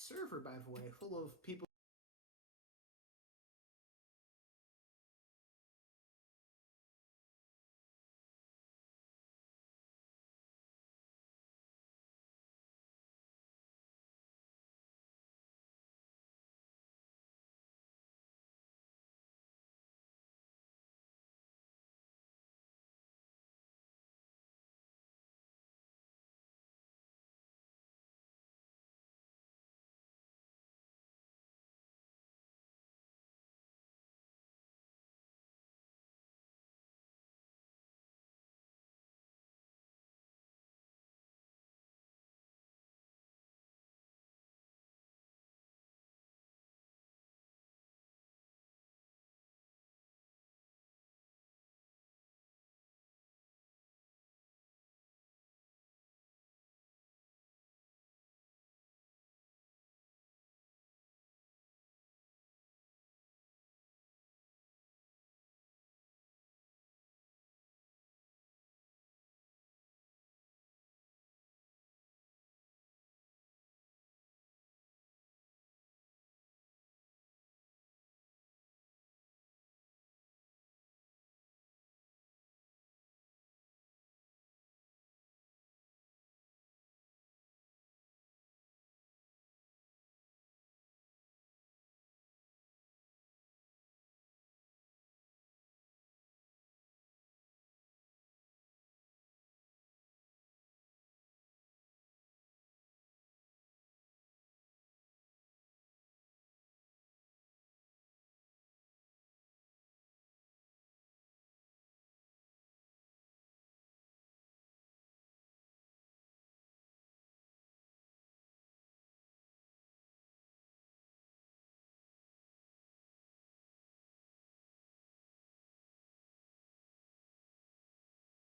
server, by the way, full of people.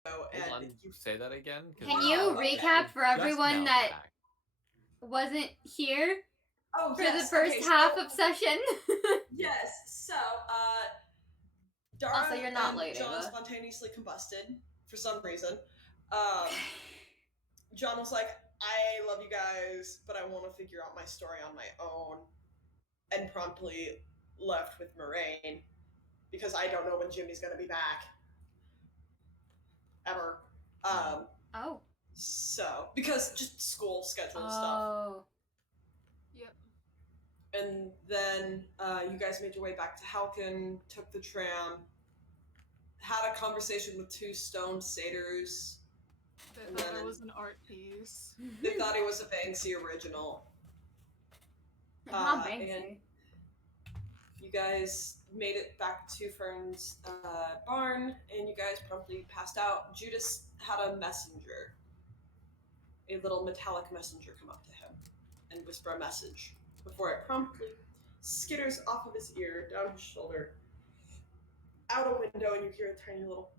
Hold on, you say that again? Can you recap for everyone that wasn't here for the first half of session? Yes, so, Dara Also, you're not and late, John Ava. spontaneously combusted for some reason. John was like, I love you guys, but I want to figure out my story on my own, and promptly left with Moraine because I don't know when Jimmy's gonna be back. Ever. Oh. So, because just school schedule stuff. Oh. Yep. And then you guys made your way back to Halkin, took the tram, had a conversation with two stoned satyrs. They thought it was an art piece. They thought it was a Banksy original. Not Banksy. And you guys made it back to Fern's barn, and you guys promptly passed out. Judas had a messenger, a little metallic messenger, come up to him and whisper a message before it promptly skitters off of his ear, down his shoulder, out a window, and you hear a tiny little...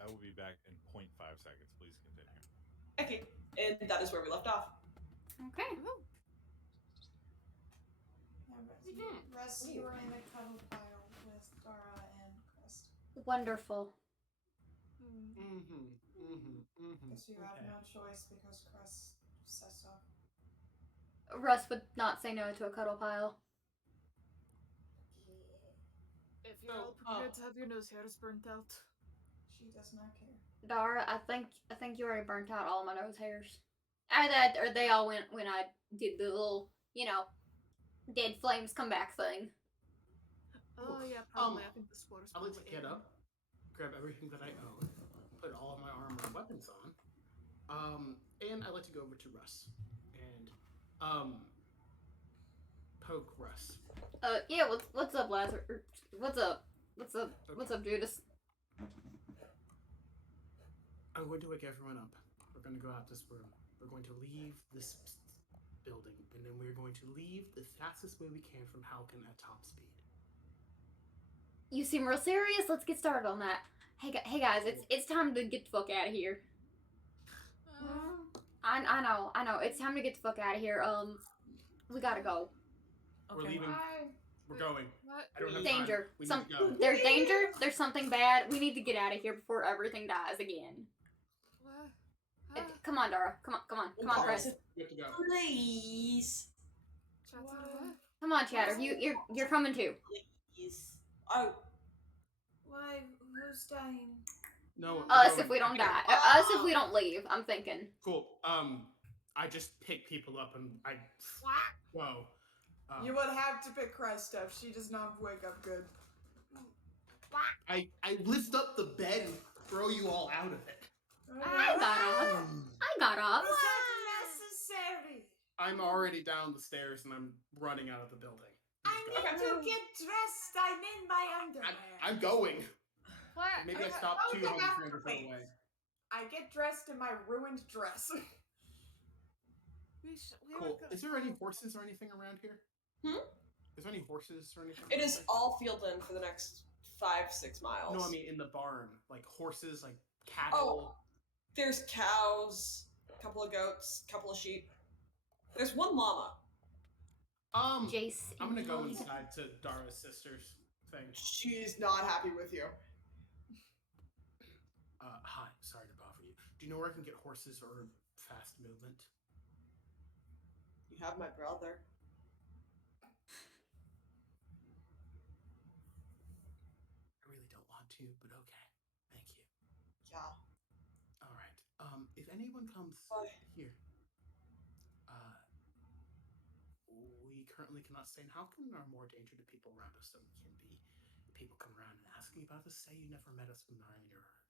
I will be back in 0.5 seconds. Please continue. Okay, and that is where we left off. Okay. Russ, you were in a cuddle pile with Dara and Crest. Wonderful. Guess you have no choice because Crest says so. Russ would not say no to a cuddle pile. If you're all prepared to have your nose hairs burnt out. She does not care. Dara, I think you already burnt out all my nose hairs. Or they all went when I did the little, dead flames come back thing. Oh yeah, probably. I think the spores. I like to get up, grab everything that I own, put all of my armor and weapons on, and I like to go over to Russ and poke Russ. Yeah. What's up, Lazarus? What's up? What's up? Okay. What's up, Judas? I'm going to wake everyone up. We're going to go out this room. We're going to leave this building, and then we're going to leave the fastest way we can from Halkin at top speed. You seem real serious. Let's get started on that. Hey guys, it's time to get the fuck out of here. I know. It's time to get the fuck out of here. We gotta go. Okay. We're leaving. We're going. What? I don't have Danger. time. There's danger. There's something bad. We need to get out of here before everything dies again. What? Come on, Dara. Come on, Chris. You have to go. Please. Come on, Chatter. You're coming too. Please. Oh. Why? Who's dying? No. Us we're if we don't going. die. Us if we don't leave. I'm thinking. Cool. I just pick people up and I go. You would have to pick Crest up. She does not wake up good. I lift up the bed and throw you all out of it. I got up. Was that necessary? I'm already down the stairs and I'm running out of the building. I need to get dressed. I'm in my underwear. I'm going. What? Maybe I stopped 200 feet away. I get dressed in my ruined dress. Cool. Is there any horses or anything around here? Is there any horses or anything? It is all fieldland for the next 5-6 miles. No, I mean in the barn, like horses, like cattle. Oh, there's cows, a couple of goats, a couple of sheep. There's one llama. Jace. I'm gonna go inside to Dara's sister's thing. She's not happy with you. Hi, sorry to bother you. Do you know where I can get horses or fast movement? You have my brother. I really don't want to, but okay. Thank you. Yeah. All right. If anyone comes here, we currently cannot stay in Halcyon and are more danger to people around us than we can be. If people come around and ask me about us, say you never met us in your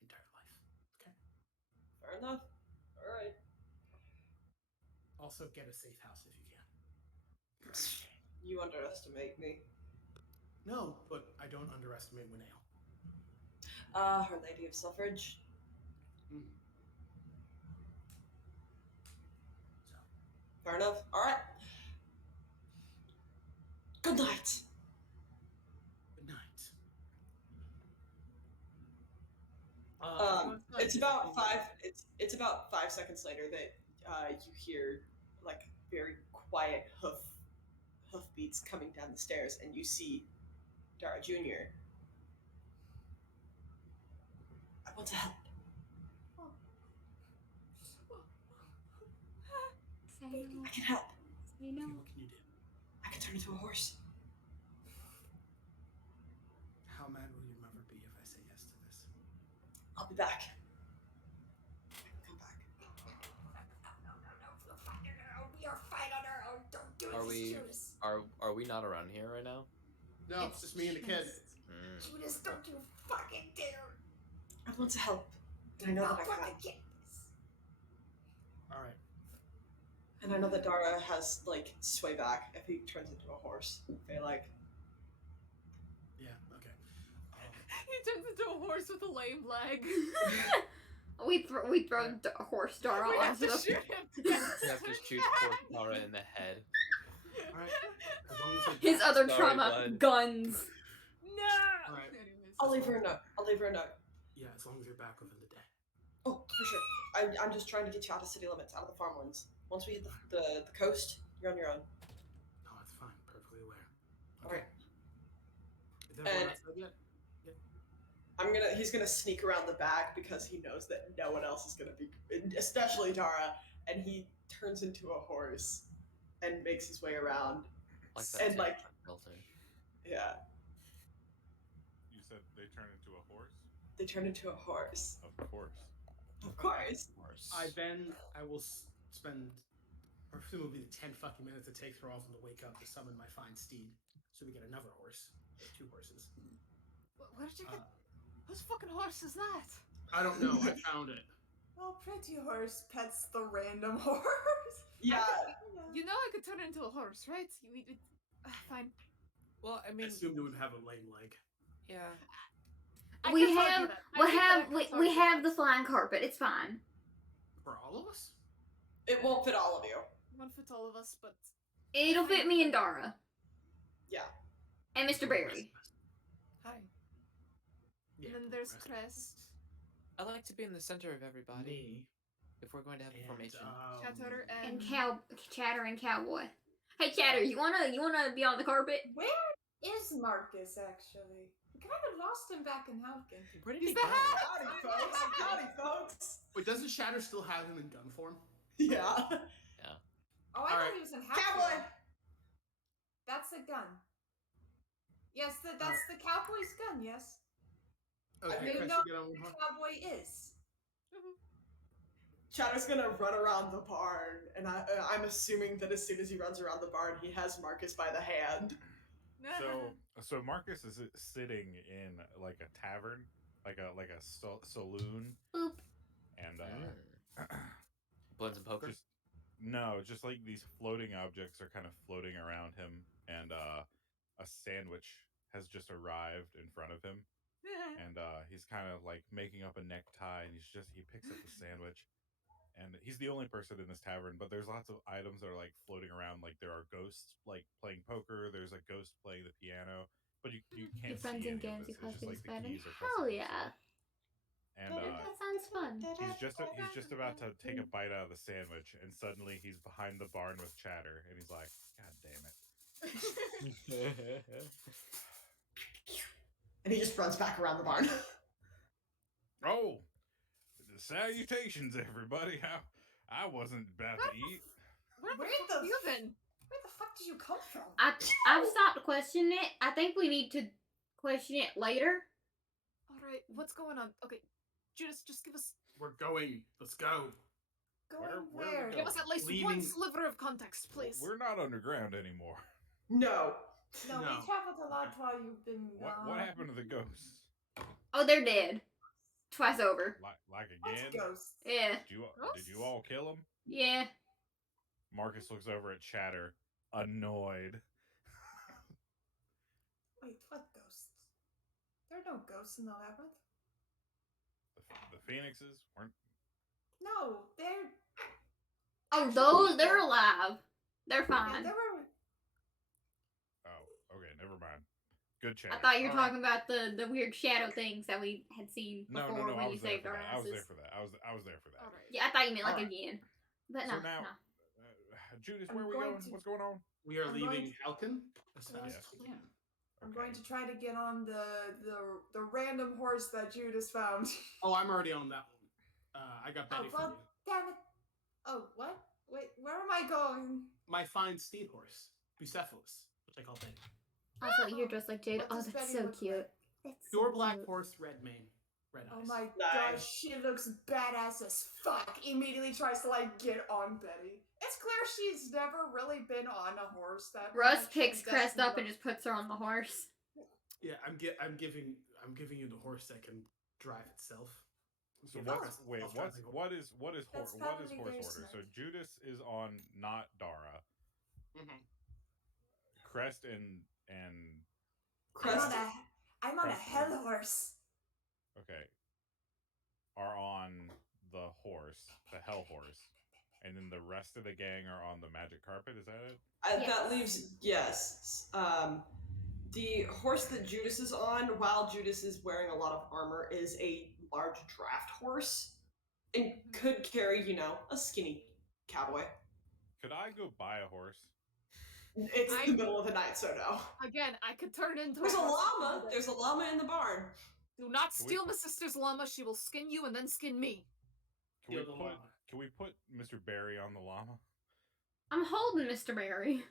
entire life. Okay? Fair enough. All right. Also, get a safe house if you can. You underestimate me. No, but I don't underestimate Winale. Her Lady of Suffrage. So. Fair enough. All right. Good night. Good night. It's about 5. It's about 5 seconds later that you hear like very quiet hoofbeats coming down the stairs, and you see Dara Jr. I want to help. I can help. You know. What can you do? I can turn into a horse. How mad will your mother be if I say yes to this? I'll be back. Come back. No, we are fine on our own. Don't do it, Judas. Are we not around here right now? No, it's just me and the kid. Judas, don't you fucking dare. I want to help. And I know that I can. All right. And I know that Dara has like sway back if he turns into a horse. Okay, like. Yeah. Okay. He turns into a horse with a lame leg. we throw horse Dara We have onto to the. shoot him. You have to shoot poor Tara in the head. All right. As long as His other Sorry, trauma, bud. guns. No. Alright. Anyways. I'll leave her a note. Yeah, as long as you're back within the day. Oh, for sure. I'm just trying to get you out of city limits, out of the farmlands. Once we hit the coast, you're on your own. No, it's fine. Perfectly aware. Alright. Is everyone And- outside yet? He's gonna sneak around the back because he knows that no one else is gonna be, especially Dara, and he turns into a horse and makes his way around. Like that And, like- filter. Yeah, You said they turn into a horse? they turn into a horse. Of course. Of course. I will spend presumably the 10 fucking minutes it takes for all of them to wake up to summon my fine steed. So we get another horse. 2 horses. Where did you get? Whose fucking horse is that? I don't know. I found it. Well, Pretty Horse pets the random horse. Yeah. You know I could turn into a horse, right? Fine. Well, I I mean, assumed it would have a lame leg. yeah. I We can have argue that. I think that I can we argue have that. the flying carpet. It's fine. For all of us? It won't fit all of you. Won't fit all of us, but It'll fit me and Dara Yeah. and Mr. Barry. Hi. Yeah, and then there's rest- Crest, I like to be in the center of everybody. Me. If we're going to have a And, formation. Chatter, And and Chatter and Cowboy. Hey Chatter, you wanna be on the carpet? Where is Marcus, actually? We kind of lost him back in Halkin. Where did He's he the go? hat! Howdy, folks. Howdy, folks. Wait, doesn't Shatter still have him in gun form? Yeah. Oh, I All thought right. he was in Cowboy. Halkin. That's the gun. Yes, that's the cowboy's gun, yes. Okay, You Chris, know you get on who with the her? cowboy is. Chatter's gonna run around the barn, and I'm assuming that as soon as he runs around the barn, he has Marcus by the hand. So Marcus is sitting in like a tavern, like a saloon, Boop. and Playing some poker? just like these floating objects are kind of floating around him, and a sandwich has just arrived in front of him, and he's kind of like making up a necktie, and he picks up the sandwich. And he's the only person in this tavern, but there's lots of items that are like floating around. Like there are ghosts like playing poker. There's a ghost playing the piano, but you can't Your friends see in any of games, this. you It's just like costumes the better. keys are Hell pressing. yeah. And That sounds fun. he's just about to take a bite out of the sandwich, and suddenly he's behind the barn with Chatter, and he's like, "God damn it!" And he just runs back around the barn. Oh, salutations, everybody! I wasn't about to eat. Where the Where fuck the have you been? Where the fuck did you come from? I've stopped questioning it. I think we need to question it later. Alright, what's going on? Okay, Judas, just give us We're going. Let's go. Going Where are we where? going? give us at least one Leaving- sliver of context, please. We're not underground anymore. No. No, we No. traveled a lot while you've been gone. What happened to the ghosts? Oh, they're dead. Twice over. Like What's again? ghosts? Yeah. Did you all kill them? Yeah. Marcus looks over at Chatter, annoyed. Wait, what ghosts? There are no ghosts in the labyrinth. The phoenixes weren't. No, they're. Oh, actually they're people. alive. They're Yeah, fine. they were. Oh, okay, never mind. Good chat. I thought you were talking about the weird shadow things that we had seen No, before I when you was there saved for our that. I was there asses. for that. I was there for that. Alright. Yeah, I thought you meant like Alright. again. But So no, now, no. Judas, I'm where are we going going? to- What's going on? We are I'm leaving going Halkin as fast Yes. as we can. I'm Okay. going to try to get on the random horse that Judas found. Oh, I'm already on that one. I got Oh Betty from well, you. damn it! Oh what? Wait, where am I going? My fine steed horse, Bucephalus, which I call Betty. Also, you're dressed like Jade. What Oh, does that's Betty so look cute. like? That's Pure so black cute. horse, red mane, red eyes. Oh my Nice. gosh, she looks badass as fuck. Immediately tries to like get on Betty. It's clear she's never really been on a horse that Russ much, picks and Crest that's up and just puts her on the horse. Yeah, I'm giving you the horse that can drive itself. So Yeah, what's I'll wait? try What's to go. what is That's horse what is probably horse very order? So smart. Judas is on not Dara. Mm-hmm. Crest and Crest. I'm on a Crest hell is- horse. okay are on the horse, the hell horse, and then the rest of the gang are on the magic carpet. Is that it? That leaves yes. The horse that Judas is on, while Judas is wearing a lot of armor, is a large draft horse and could carry, a skinny cowboy. Could I go buy a horse? It's the middle of the night, so no. Again, I could turn into There's a horse llama. today. There's a llama in the barn. Do not Can we- steal my sister's llama. She will skin you and then skin me. Can we Steal the put llama. Can we put Mr. Barry on the llama? I'm holding Mr. Barry.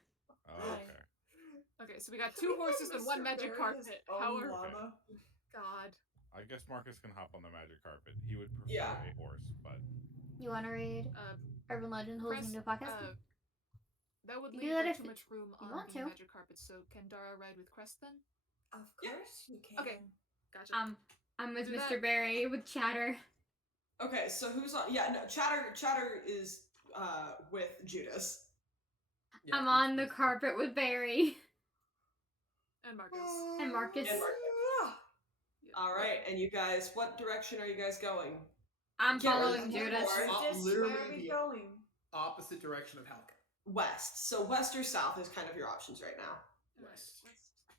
Oh, Right. okay. Okay, so we got Can two we give horses and Mr. one magic Barry his carpet. own However, llama? God. I guess Marcus can hop on the magic carpet. He would prefer Yeah. a horse, but You want to read Urban Legend Press, Holding the podcast? that would You leave do that way if too much room you on want the to. magic carpet. So can Dara ride with Crest then? Of Yeah. course you can. Okay. Gotcha. I'm with Do Mr. that. Barry with Chatter. Okay, so who's on? Yeah, no, Chatter is with Judas. Yeah, I'm on the carpet with Barry. And Marcus. And Marcus. And Marcus. Yeah. All right, and you guys, what direction are you guys going? I'm Get rid of following the Judas. horse. Literally Where are we the- going? Opposite direction of Halkin. West. So west or south is kind of your options right now. West.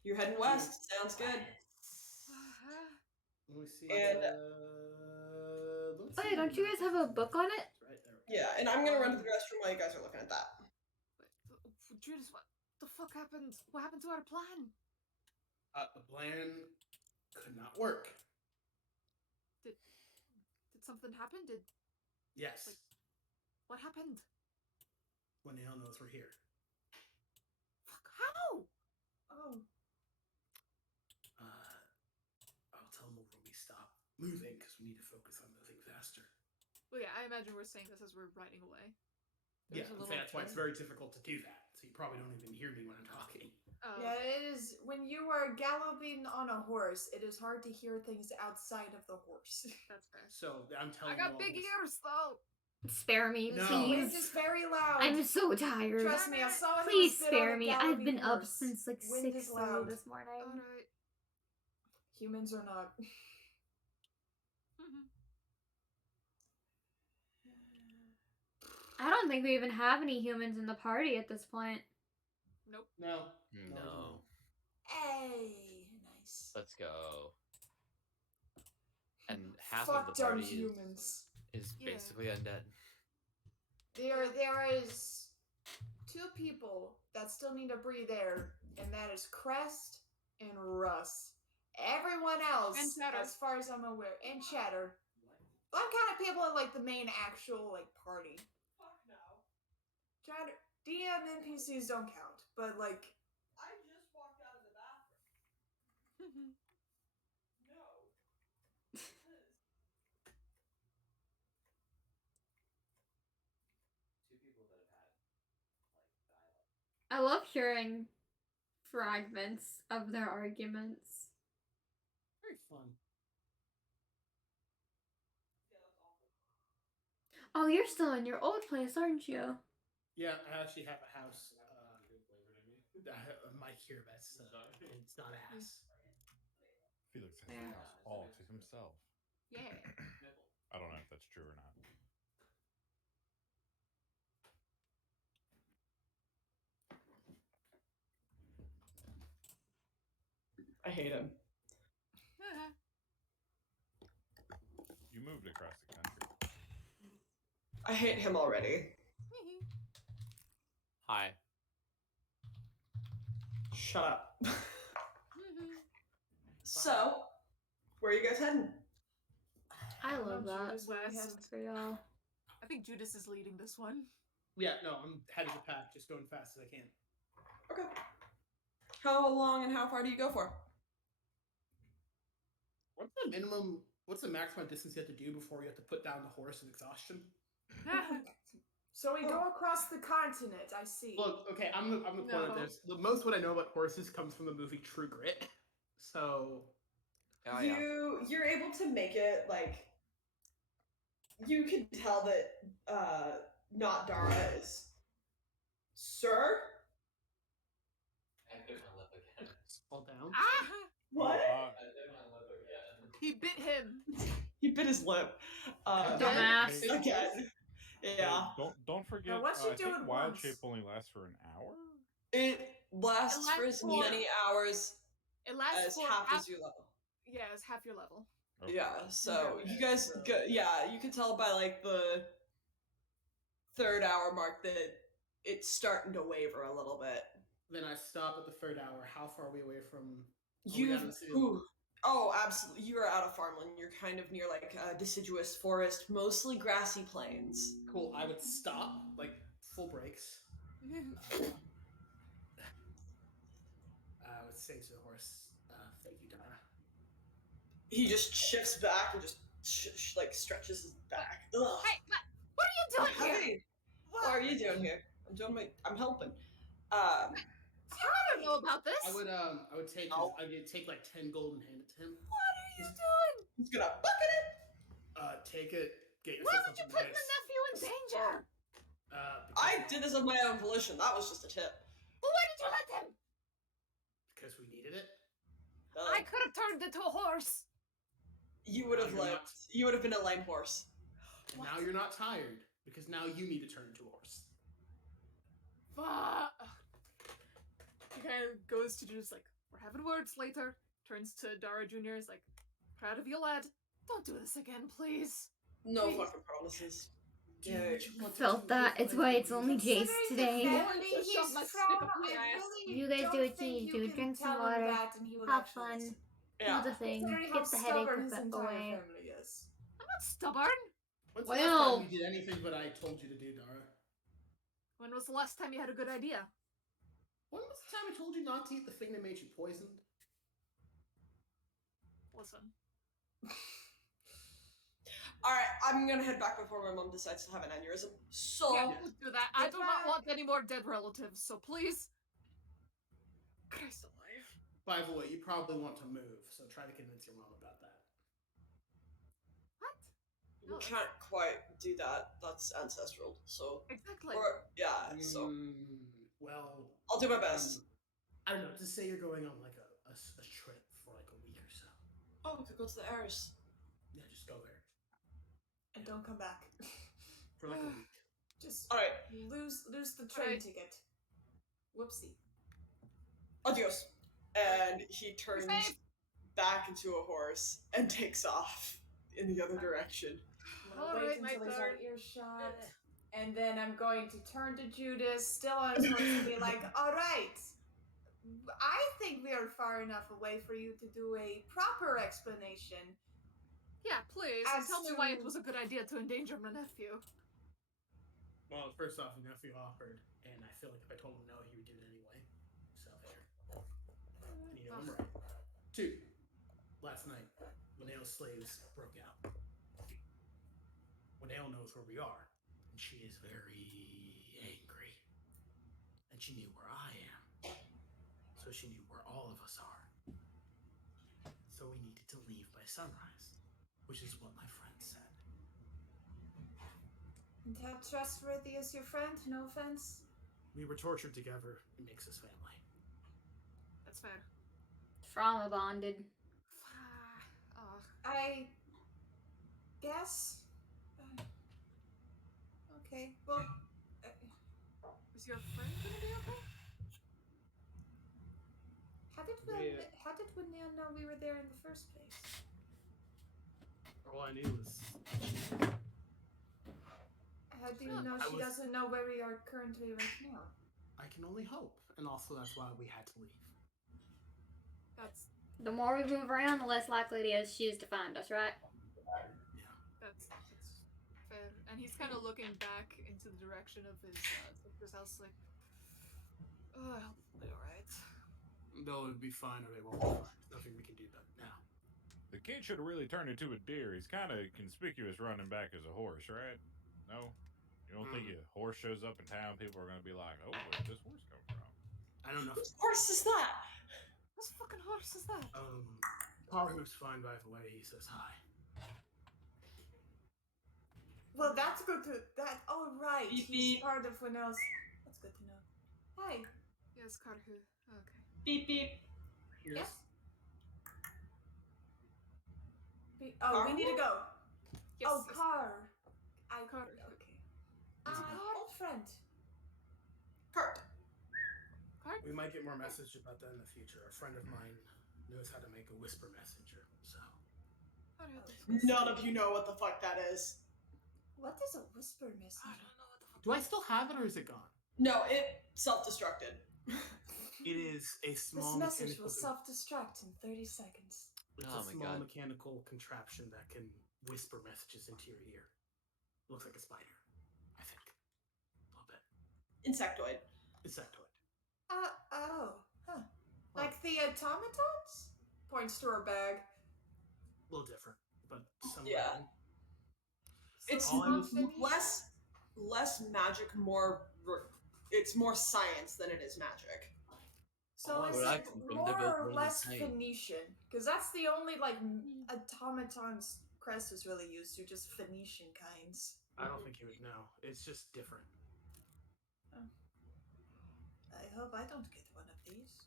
You're heading west. Sounds good. Let me see. And- let's Oh see yeah, don't you guys have a book on it? Right there. Yeah, and I'm gonna run to the restroom while you guys are looking at that. Judas, what the fuck happened? What happened to our plan? The plan could not work. Did something happen? Yes. What happened? When Nail knows we're here. Fuck, how? Oh. I'll tell him when we stop moving because we need to focus on moving faster. Well, yeah, I imagine we're saying this as we're riding away. Yeah, that's why it's very difficult to do that. So you probably don't even hear me when I'm talking. Yeah, it is. When you are galloping on a horse, it is hard to hear things outside of the horse. That's fair. So I'm telling I got you all big this. ears, though. Spare me, No. The wind please. is very loud. I'm so tired. Trust me, as someone Please who's been on spare a me. I've galloping been up horse, since like wind is 6:30 loud. this morning. Alright. Humans are not. I don't think we even have any humans in the party at this point. Nope. No. No. Hey, nice. Let's go. And half Fuck of the dumb party humans. is Yeah. basically undead. There is 2 people that still need to breathe air, and that is Crest and Russ. Everyone else, And Chatter. as far as I'm aware, and Chatter. I'm counting people in like the main actual like party. Fuck no. Chatter, DM NPCs don't count, but like I just walked out of the bathroom. No. Two people that have had dialogue. I love hearing fragments of their arguments. Very fun. Oh, you're still in your old place, aren't you? Yeah, I actually have a house. Mike here, but it's not ass. Felix has the house all to himself. Yeah. I don't know if that's true or not. I hate him. You moved across the country. I hate him already. Hi. Shut up. So, where are you guys heading? I love that Judas where we West. headed. for y'all. I think Judas is leading this one. Yeah, no, I'm head of the pack, just going fast as I can. Okay. How long and how far do you go for? What's the maximum distance you have to do before you have to put down the horse in exhaustion? So we go across the continent. I see. Look, okay, I'm the point of No. this. The most what I know about horses comes from the movie True Grit. So Oh, yeah. You're able to make it like you can tell that not Dara is Sir? I bit my lip again. fall down. Ah! What? I bit my lip again. He bit him. He bit his lip. Dumbass. Again. Yeah. Don't forget. Now, what you I do think at wild once? shape only lasts for an hour. It lasts It lasts for as for- many hours It lasts as for half as your level. Yeah, it's half your level. Okay. Yeah, so Okay, you guys, so- yeah, you can tell by like the 3rd hour mark that it's starting to waver a little bit. Then I stop at the 3rd hour. How far are we away from? You, down the city? oh, absolutely, you are out of farmland. You're kind of near like a deciduous forest, mostly grassy plains. Cool. I would stop, like full brakes. I would say to the horse, "Thank you, Dara." He just shifts back and just like stretches his back. Ugh. Hey, what are you doing here? Hey, what are you doing here? I'm helping. I don't know about this. I would take Oh. I'd take like 10 gold and hand it to him. What are you doing? He's gonna bucket it. Take it. Get Why yourself would you something put the nice. nephew in danger? I did this of my own volition. That was just a tip. Well, why did you let him? Because we needed it. I could have turned into a horse. You would have You're like not. you would have been a lame horse. And now you're not tired because now you need to turn into a horse. Fuck. He kind of goes to just like, we're having words later. Turns to Dara Jr. is like, proud of you, lad. Don't do this again, please. No Please. fucking promises. Yeah, Felt that. It's why it's only Jace today. Considering the Just family shove he's my from, stick up I your ass. really You guys don't do what you think need to you do. can Drink some tell him water. that and he will Have actually fun. listen. Yeah. Do the thing. Considering how Get the headache stubborn his entire away. family is. I'm not stubborn. When's the last Well- time you did anything but I told you to do, Dara? When was the last time you had a good idea? When was the time I told you not to eat the thing that made you poisoned? Listen. Alright, I'm gonna head back before my mom decides to have an aneurysm. So, Yeah, don't do that. I do not Goodbye. want any more dead relatives, so please. Christ alive. By the way, you probably want to move, so try to convince your mom about that. What? we No, that's- can't quite do that. That's ancestral. So, Exactly. or, yeah, so Well, I'll do my best. I don't know. Just say you're going on like a trip for like a week or so. Oh, we could go to the heirs. Yeah, just go there And don't come back. for like a week. Just Alright, lose the train Alright. ticket. Whoopsie. adios. And he turns safe. back into a horse and takes off in the other direction. I'm gonna Alright, wait my until he's turn. out of earshot. And then I'm going to turn to Judas, still on his horse, and be like, alright. I think we are far enough away for you to do a proper explanation. Yeah, please. And As tell me why it to- was a good idea to endanger my nephew. Well, first off, your nephew offered, and I feel like if I told him no, he would do it anyway. So there. And you know I'm right. 2. Last night, Linnell's slaves broke out. Linnell knows where we are, and she is very angry. And she knew where I am. So she knew where all of us are. So we needed to leave by sunrise, which is what my friend said. And how trustworthy is your friend? No offense. We were tortured together. It makes us family. That's fair. Trauma bonded. Oh. I guess. Okay. Well, Is your friend gonna be okay? how did Winnell know we were there in the first place? All I knew was How do you Huh. know I she was- doesn't know where we are currently right now? I can only hope, and also that's why we had to leave. That's The more we move around, the less likely it is she is to find us, right? that's fair. And he's kind of looking back into the direction of his sister's house, like, oh, I hope they'll be alright. They'll be fine or they won't be fine. There's nothing we can do about it now. The kid should have really turned into a deer. He's kind of conspicuous running back as a horse, right? No? You don't think a horse shows up in town, people are going to be like, oh, where'd this horse come from? I don't know. Whose horse is that? Whose fucking horse is that? Parhu's fine, by the way. He says hi. Well, that's good to that. Oh right, Beep, he's beep. part of Winnell's. That's good to know. Hi. Yes, Karhu. Okay. Beep beep. Yes. Oh, we need to go. Yes. Oh, yes. car. Car. Okay. Is it car? Old friend. Cart. Card? We might get more messages about that in the future. A friend of mine knows how to make a whisper messenger, so. Karhu. None of you know what the fuck that is. What is a whisper I messenger? don't know what the fuck. Do I still have it or is it gone? No, it self-destructed. It is a This small message mechanical. will self-destruct in 30 seconds. It's Oh a my small God. mechanical contraption that can whisper messages into your ear. Looks like a spider, I think. A little bit. Insectoid. Insectoid. Oh. Huh. Like the automatons? Points to her bag. A little different, but somewhat. Yeah. It's All I was- less magic, more. It's more science than it is magic. So Oh, is where I it come from, more they're both or really less tiny. Phoenician? Because that's the only like automatons Crest is really used to, just Phoenician kinds. I don't think you would know. It's just different. I hope I don't get one of these.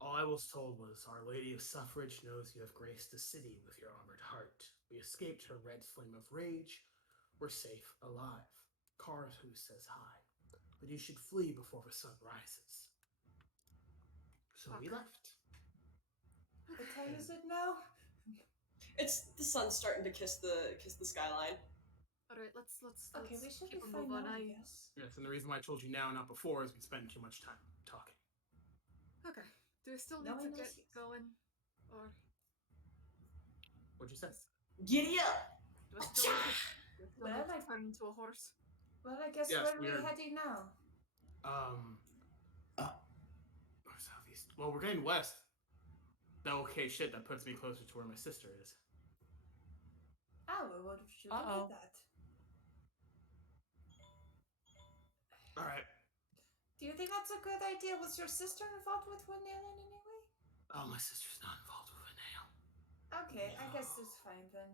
All I was told was, Our Lady of Suffrage knows you have graced the city with your armored heart. We escaped her red flame of rage. We're safe, alive. Karhu says hi. But you should flee before the sun rises. So we Fuck. left. What time is it now? It's the sun's starting to kiss the skyline. All right, let's Okay, we should be keep a fine move on. now, I guess. Yes, and the reason why I told you now, not before, is we spend too much time talking. Okay. Do we still need No to one get knows yet. going, or What'd you say? Giddy up! do I still need to, do I still Well, need to I- turn into a horse? Well, I guess Yes, where are we we're- heading now? North, southeast. Well, we're getting west. Okay, shit, that puts me closer to where my sister is. Oh, well, what should we Uh-oh. do that? All right. Do you think that's a good idea? Was your sister involved with Winnell in any way? Oh, my sister's not involved with it now. Okay, I guess it's fine then.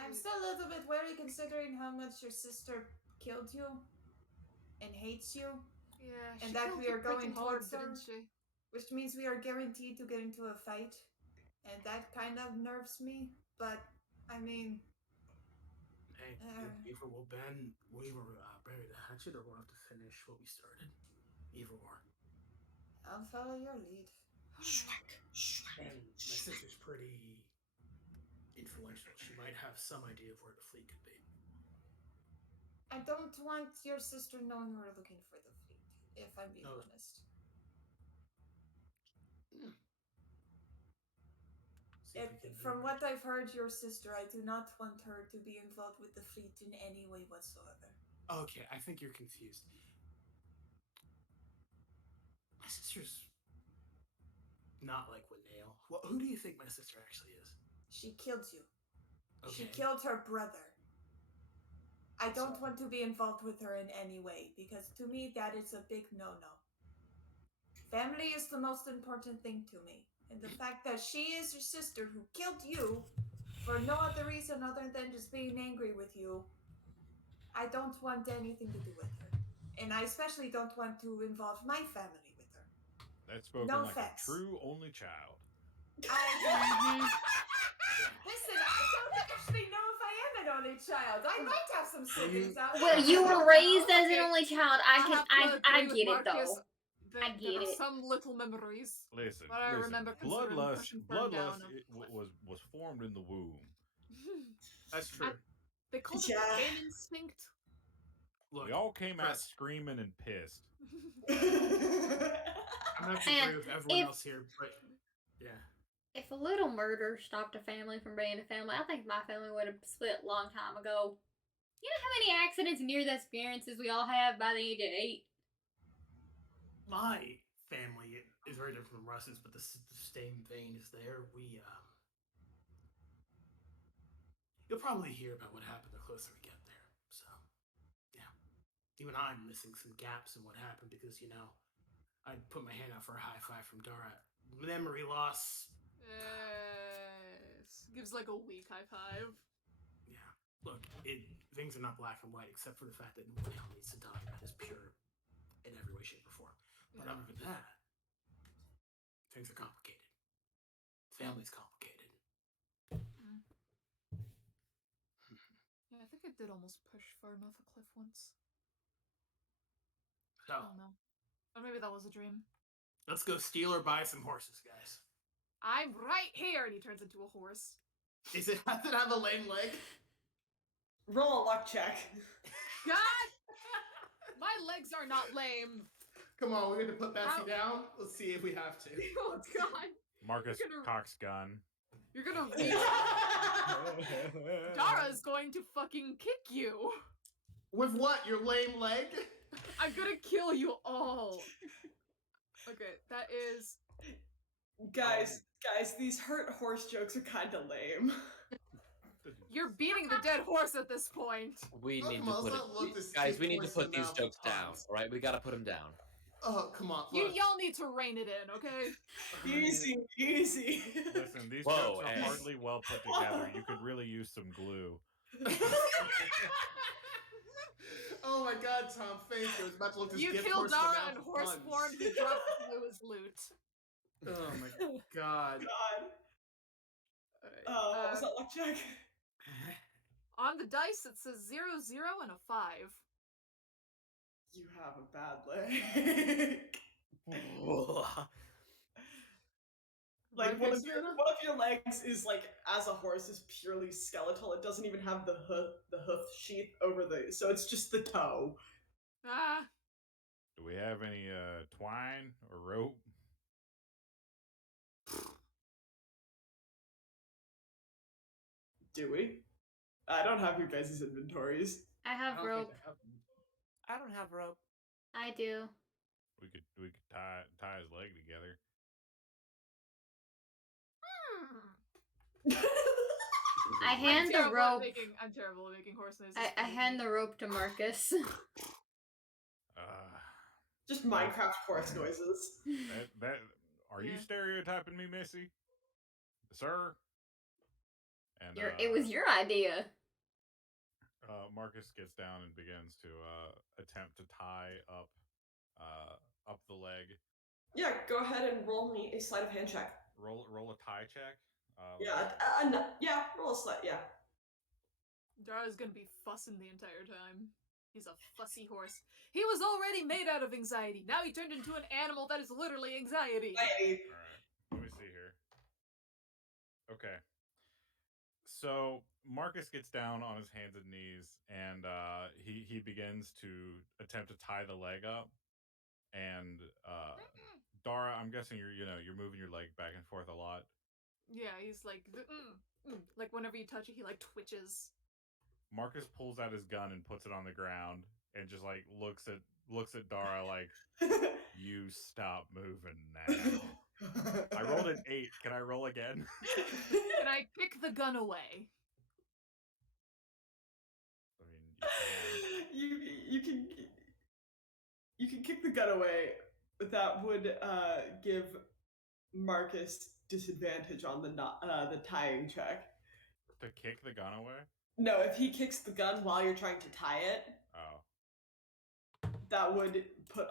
I'm Alright. still a little bit wary considering how much your sister killed you and hates you, Yeah, And she that killed we you are pretty going hard, towards her? didn't she? which means we are guaranteed to get into a fight. And that kind of nerves me, but I mean, Hey, either will Ben Weaver bury the hatchet, or we'll have to finish what we started. Either or. I'll follow your lead. And my sister's pretty influential. She might have some idea of where the fleet could be. I don't want your sister knowing we're looking for the fleet, if I'm being No. honest. See if we can From leverage- what I've heard, your sister, I do not want her to be involved with the fleet in any way whatsoever. Okay, I think you're confused. My sister's not like Winnale. Well, who do you think my sister actually is? She killed you. She Okay. killed her brother. I don't So- want to be involved with her in any way, because to me that is a big no-no. Family is the most important thing to me. And the fact that she is your sister who killed you for no other reason other than just being angry with you, I don't want anything to do with her. And I especially don't want to involve my family with her. That's spoken No like offense. a true only child. Listen, I don't actually know if I am an only child. I might have some siblings out there. Well, you were raised as an Okay. only child. I have to I agree with get it Marcus. though. There, I there get are it. some little memories. Listen, But I listen. remember considering bloodlust, pushing Fern down bloodlust a cliff. was formed in the womb. That's true. They call it Yeah. the pain instinct. Look, We all came out Chris, screaming and pissed. I'm gonna have to And agree with everyone if- else here, but yeah. If a little murder stopped a family from being a family, I think my family would have split a long time ago. You know how many accidents and near-death experiences we all have by the age of 8? My family is very different from Russ's, but the same vein is there. You'll probably hear about what happened the closer we get there. So, yeah. Even I'm missing some gaps in what happened because, I put my hand out for a high five from Dara. Memory loss. Yes. Gives like a weak high five. Yeah. Look, things are not black and white except for the fact that no one needs to die. That is pure in every way, shape, or form. But other than that, things are complicated. Family's complicated. Yeah, I think I did almost push Fern off a cliff once. So, I don't know. Or maybe that was a dream. let's go steal or buy some horses, guys. I'm right here! And he turns into a horse. Does it have to have a lame leg? Roll a luck check. God! My legs are not lame. Come on, we're going to put Betsy How- down. Let's see if we have to. Oh god. Marcus You're gonna- cocks gun. You're gonna reach. Dara's going to fucking kick you. With what? Your lame leg? I'm gonna kill you all. Okay, that is. Guys, these hurt horse jokes are kind of lame. You're beating the dead horse at this point. We Oh, need come to on, put let's not look it. this Guys, we need to horse in put the these mouth jokes with down. puns. All right, we gotta put them down. Oh, come on. Look. Y'all need to rein it in, okay? Easy. Listen, these Whoa, jokes are hey. hardly well put together. You could really use some glue. Oh my god, Tom, thank you. I was about to look this You gift kill horse in the Dara mouth and with horse puns. form, he drops Blue's loot. Oh my god. God. Alright, What was that luck check? on the dice, it says 0, 0, and a 5. You have a bad leg. Like Rib one hits of your the- one of your legs is like as a horse is purely skeletal. It doesn't even have the hoof sheath over the, so it's just the toe. Ah, Do we have any twine or rope? Do we? I don't have your guys' inventories. I I have don't rope. think I have them. I don't have rope. I do. We could tie his leg together. I hand the terrible at rope. I'm terrible at making horse noises. I hand the rope to Marcus. Just Minecraft horse noises. That are you Yeah. stereotyping me, Missy? Sir? And It was your idea. Marcus gets down and begins to attempt to tie up the leg. Yeah, go ahead and roll me a sleight of hand check. Roll a tie check. Yeah, roll a sleight. Yeah. Dara's gonna be fussing the entire time. He's a fussy horse. He was already made out of anxiety. Now he turned into an animal that is literally anxiety. Hey. All right, let me see here. Okay. So Marcus gets down on his hands and knees, and he begins to attempt to tie the leg up. And Dara, I'm guessing you're moving your leg back and forth a lot. Yeah, he's like, like whenever you touch it, he like twitches. Marcus pulls out his gun and puts it on the ground, and just like looks at Dara like, "You stop moving now." I rolled an 8. Can I roll again? Can I kick the gun away? I mean, you can kick the gun away, but that would give Marcus disadvantage on the tying check. to kick the gun away. No, if he kicks the gun while you're trying to tie it, Oh, that would put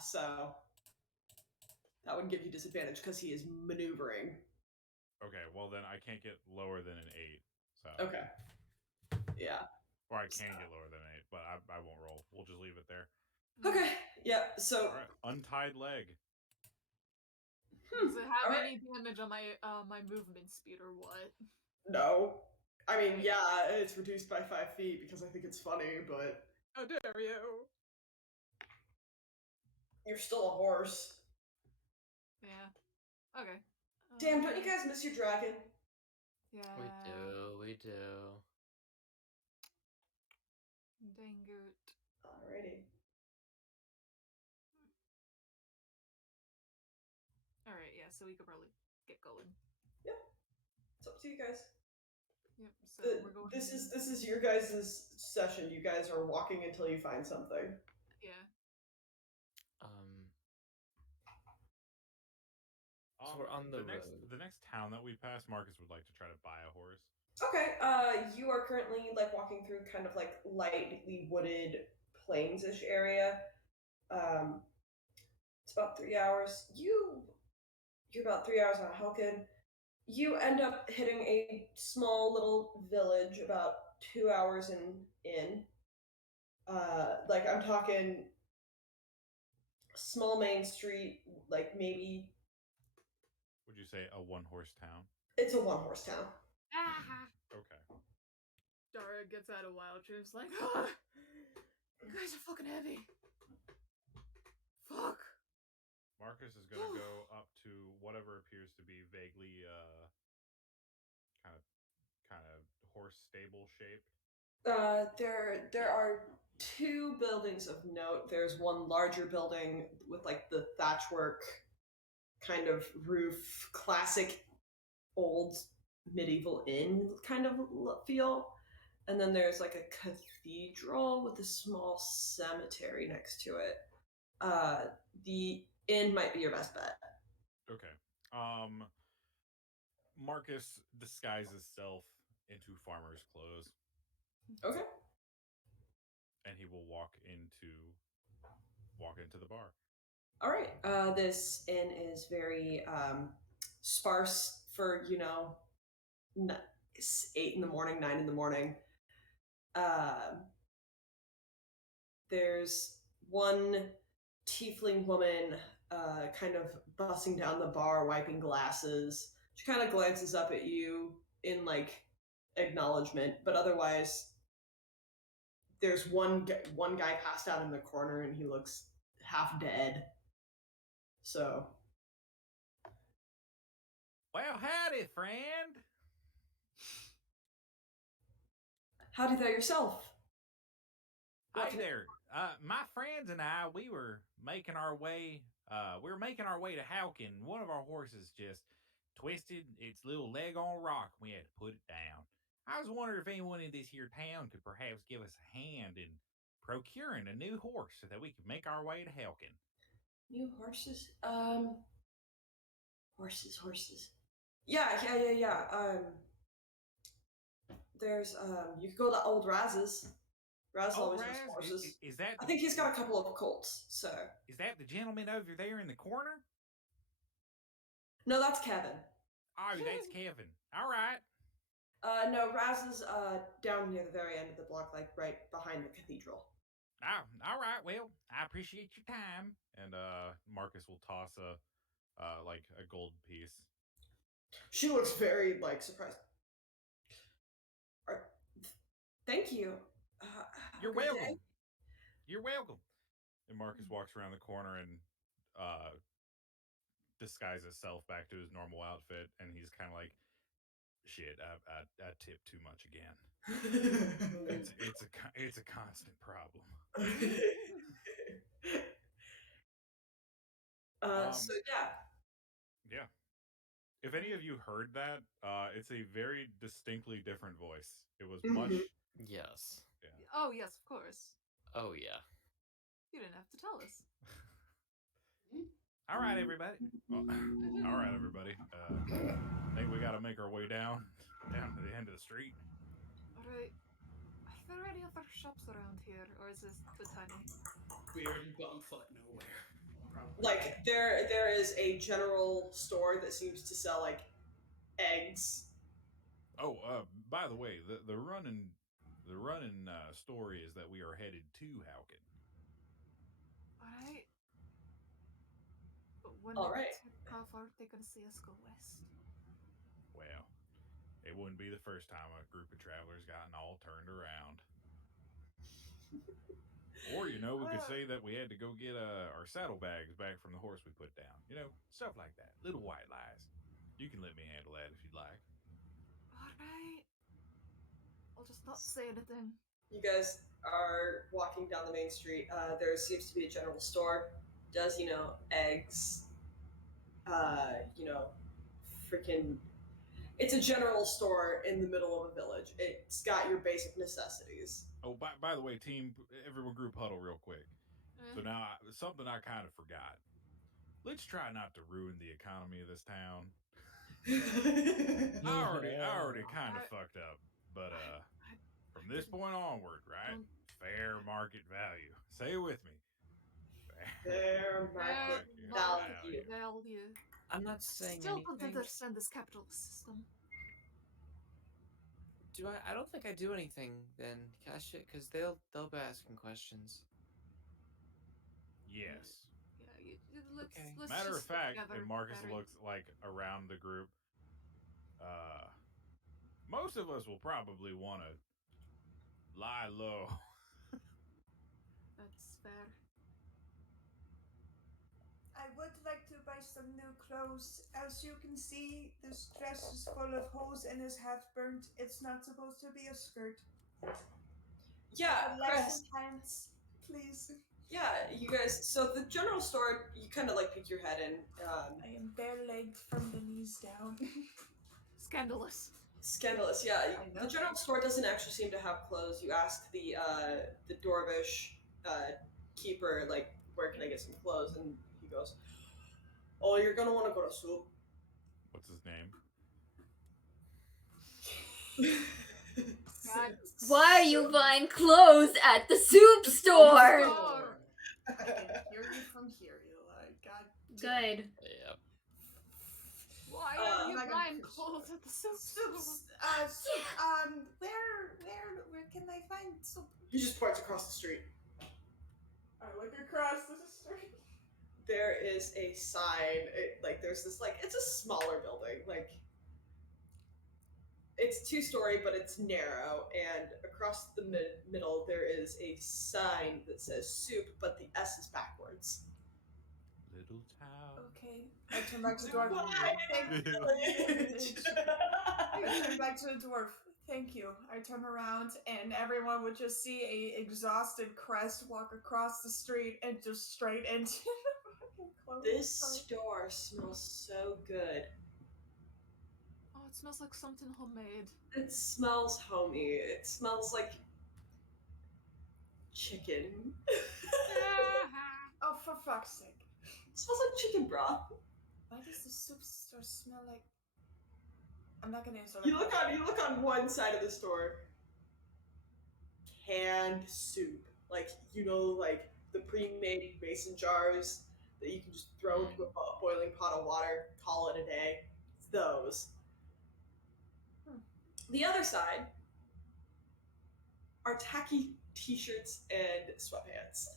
so that would give you disadvantage because he is maneuvering. okay. Well, then I can't get lower than an 8. So Okay. Yeah. or I can get lower than an 8, but I won't roll. We'll just leave it there. Okay. Yeah. So. All right, untied leg. Does it have Alright. any damage on my movement speed or what? No. I mean, yeah, it's reduced by 5 feet because I think it's funny, but How dare you? you're still a horse. Yeah. Okay. Damn, don't you guys miss your dragon? Yeah. We do. Dang it. Alrighty. Alright, yeah, so we could probably get going. It's up to you guys. Yep, so The- we're going this is your guys' session. You guys are walking until you find something. Yeah. So we're on the next road. the next town that we pass. Marcus would like to try to buy a horse. Okay, you are currently like walking through kind of like lightly wooded plains-ish area. It's about 3 hours. You're about 3 hours on Helkin. You end up hitting a small little village about 2 hours in. Like I'm talking small main street, like maybe Would you say a one-horse town? it's a one-horse town. Okay. Dara gets out of Wild Trips like, ah, you guys are fucking heavy. Fuck. Marcus is going to go up to whatever appears to be vaguely kind of horse stable shaped. There are 2 buildings of note. There's one larger building with like the thatchwork kind of roof, classic old medieval inn kind of feel. And then there's like a cathedral with a small cemetery next to it. The inn might be your best bet. Okay. Marcus disguises self into farmer's clothes, Okay. and he will walk into the bar. All right. This inn is very sparse for 8 in the morning, 9 in the morning. There's one tiefling woman kind of bussing down the bar, wiping glasses. She kind of glances up at you in like acknowledgement, but otherwise, there's one guy passed out in the corner, and he looks half dead. So, Well, howdy, friend. howdy there yourself. What Hey can- there. My friends and I, we were making our way. We were making our way to Howkin. One of our horses just twisted its little leg on a rock. We had to put it down. I was wondering if anyone in this here town could perhaps give us a hand in procuring a new horse so that we could make our way to Howkin. New horses? Horses. Yeah. There's you could go to old Raz's. Raz Oh, always has Raz, horses. is that? I think he's got a couple of colts. So Is that the gentleman over there in the corner? no, that's Kevin. Oh, that's Kevin. All right. No, Raz is down near the very end of the block, like right behind the cathedral. Oh, all right. Well, I appreciate your time. And Marcus will toss like a gold piece. She looks very like surprised. Are- Thank you. You're Good welcome. day. You're welcome. And Marcus walks around the corner and disguises himself back to his normal outfit, and he's kind of like, "Shit, I tipped too much again. It's a constant problem." So yeah. Yeah. If any of you heard that, it's a very distinctly different voice. It was much. Mhm. Yes. Oh yes, of course. Oh yeah. You didn't have to tell us. All right, everybody. All right, everybody. I think we got to make our way down to the end of the street. Alright. Are there any other shops around here, or is this the tiny? We're in bumfuck nowhere. Probably. Like there is a general store that seems to sell like eggs. Oh, by the way, the running story is that we are headed to Howkin. Alright. But when All they right. get to how far are they gonna see us go west? Well, it wouldn't be the first time a group of travelers gotten all turned around. Or, we could say that we had to go get our saddlebags back from the horse we put down. Stuff like that. Little white lies. You can let me handle that if you'd like. Alright. I'll just not say anything. You guys are walking down the main street. There seems to be a general store. Does eggs? Freaking. It's a general store in the middle of a village. It's got your basic necessities. Oh, by the way, team, everyone group huddle real quick. So now, something I kind of forgot. Let's try not to ruin the economy of this town. I already kind of fucked up, but from this point onward, right? Fair market value. Say it with me. Fair market value. value. I'm not saying Still don't anything. understand this capitalist system. Do I? I don't think I do anything then, Cash it, because they'll be asking questions. Yes. Yeah, let's, Okay. let's Matter of just stick fact, together, and Marcus Barry. looks like around the group. Most of us will probably want to lie low. That's fair. I would like to buy some new clothes. As you can see, this dress is full of holes and is half burnt. It's not supposed to be a skirt. Yeah, Legs Chris. and pants, please. Yeah, you guys. So the general store, you kind of like peek your head in. I am bare-legged from the knees down. Scandalous. Scandalous, yeah. I know. The general store doesn't actually seem to have clothes. You ask the Dorvish keeper, like, where can I get some clothes? And he goes, "Oh, you're gonna want to go to Soup." What's his name? God. Why are you buying clothes at the soup store? I can hear you from here, Eli. God Good. Yep. Why are you like a buying Christian. clothes at the soup Soup. store? Soup. Where can I find soup? He just points across the street. I look across the street. there is a sign. There's this it's a smaller building. It's 2-story, but it's narrow, and across the middle there is a sign that says soup, but the S is backwards. Little town. Okay. I turn back to the dwarf. I turn back to the dwarf. Thank you. I turn around and everyone would just see a exhausted Crest walk across the street and just straight into the fucking clothes. This store smells so good. Oh, it smells like something homemade. It smells homey. It smells like chicken. Oh, for fuck's sake. It smells like chicken broth. Why does the soup store smell like... I'm not gonna answer that. You look on one side of the store. Canned soup. The pre-made mason jars that you can just throw into a boiling pot of water, call it a day. It's those. The other side are tacky t-shirts and sweatpants.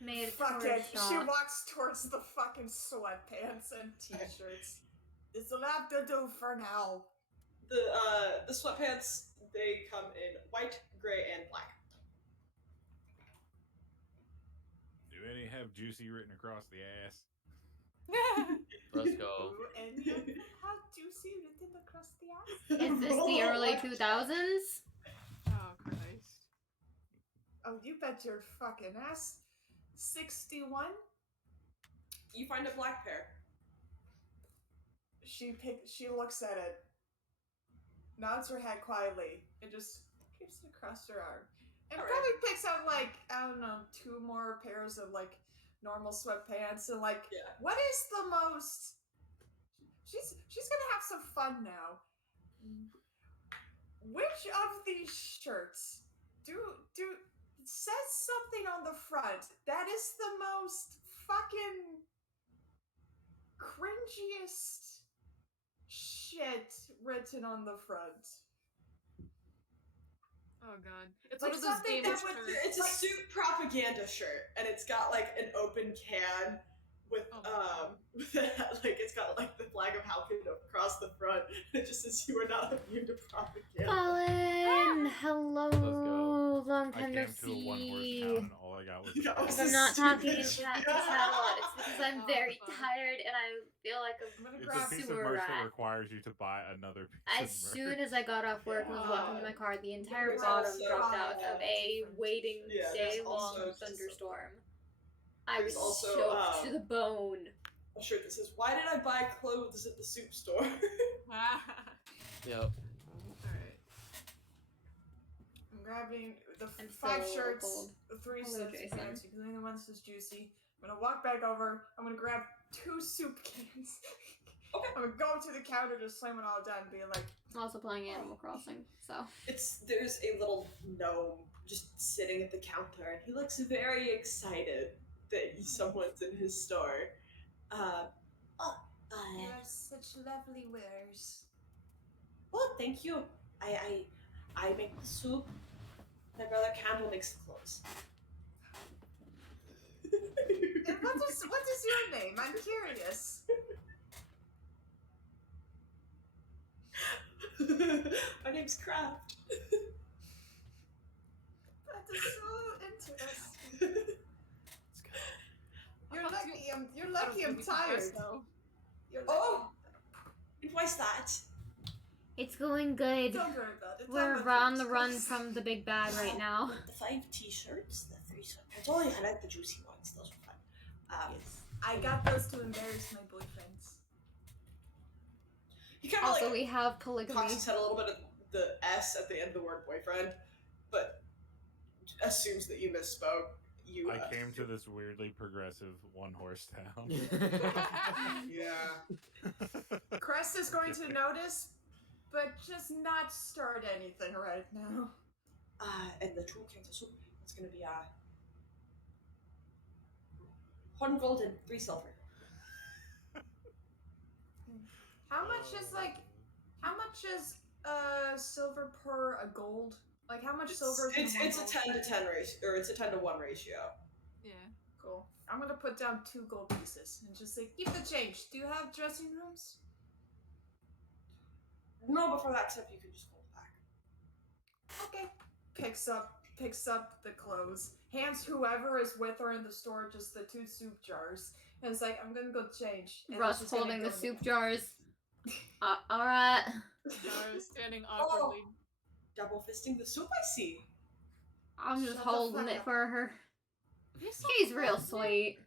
Made Fuck for it. a She shop. walks towards the fucking sweatpants and t-shirts. This'll have to do for now. The sweatpants, they come in white, gray, and black. Do any have juicy written across the ass? Let's go. Do any of them have juicy written across the ass? Is this the early 2000s? Oh, Christ. Oh, you bet your fucking ass. 61? You find a black pair. She looks at it, nods her head quietly, and just keeps it across her arm. And All right. probably picks out, I don't know, 2 more pairs of, normal sweatpants. And, Yeah. what is the most... She's gonna have some fun now. Which of these shirts says something on the front that is the most fucking cringiest shit written on the front? Oh, God. It's Like one of those something Danish that would- shirts. It's a suit propaganda shirt, and it's got an open can with it's got the flag of Halkin across the front. And it just says you are not immune to propaganda. Colin, hello, long I time came no to a one-horse see. town, and all I got was Yeah, a If this I'm is not talking in stupid. chat a lot, it's because I'm Oh, very fuck. tired and I feel like I'm gonna It's grab a piece of sewer merch that rat. requires you to buy another piece As of merch. soon as I got off work and was walking to my car, the entire There's bottom also, dropped out of a different- waiting Yeah, there's day-long also- thunderstorm. I There's was also, soaked to the bone. A shirt that says, "Why did I buy clothes at the soup store?" Yep. Alright. I'm grabbing the I'm 5 so shirts, cold. the 3 Hello, sets Jason. of pants, because the only one says juicy. I'm gonna walk back over. I'm gonna grab 2 soup cans. Okay. I'm gonna go to the counter, just slam it all down, and be like, I'm also playing Animal Crossing, so. There's a little gnome just sitting at the counter, and he looks very excited that someone's in his store. "You have such lovely wares." Oh, thank you. I make the soup. My brother Campbell makes the clothes. And what is your name? I'm curious. My name's Kraft. That is so interesting. You're lucky I'm tired. You're lucky. Oh! And why's that? It's going good. Don't worry about it. We're on the run from the big bad right now. The 5 t-shirts, the 3 sweatpants. Oh, I like the juicy ones. Those are fun. I got those to embarrass my boyfriends. He kind of Also, we have polygamy. cocks his head a little bit at the S at the end of the word boyfriend, but assumes that you misspoke. I came to this weirdly progressive one-horse town. Yeah. Crest is going to notice, but just not start anything right now. And the 2 cans of soup, it's gonna be 1 gold and 3 silver. How much is silver per a gold? Like how much silver is in one It's a gold 10 to piece? 10 ratio, or it's a 10 to 1 ratio. Yeah. Cool. I'm gonna put down 2 gold pieces and just say, keep the change. Do you have dressing rooms? No, but for that tip, you can just hold it back. Okay. Picks up the clothes, hands whoever is with her in the store just the 2 soup jars, and it's like, I'm gonna go change. And Russ she's gonna holding go the in soup back. jars. Alright. Dara is standing Oh. awkwardly. Double fisting the soup, I see. I'm just Shut the holding fuck it up. for her. He's so She's real close. sweet.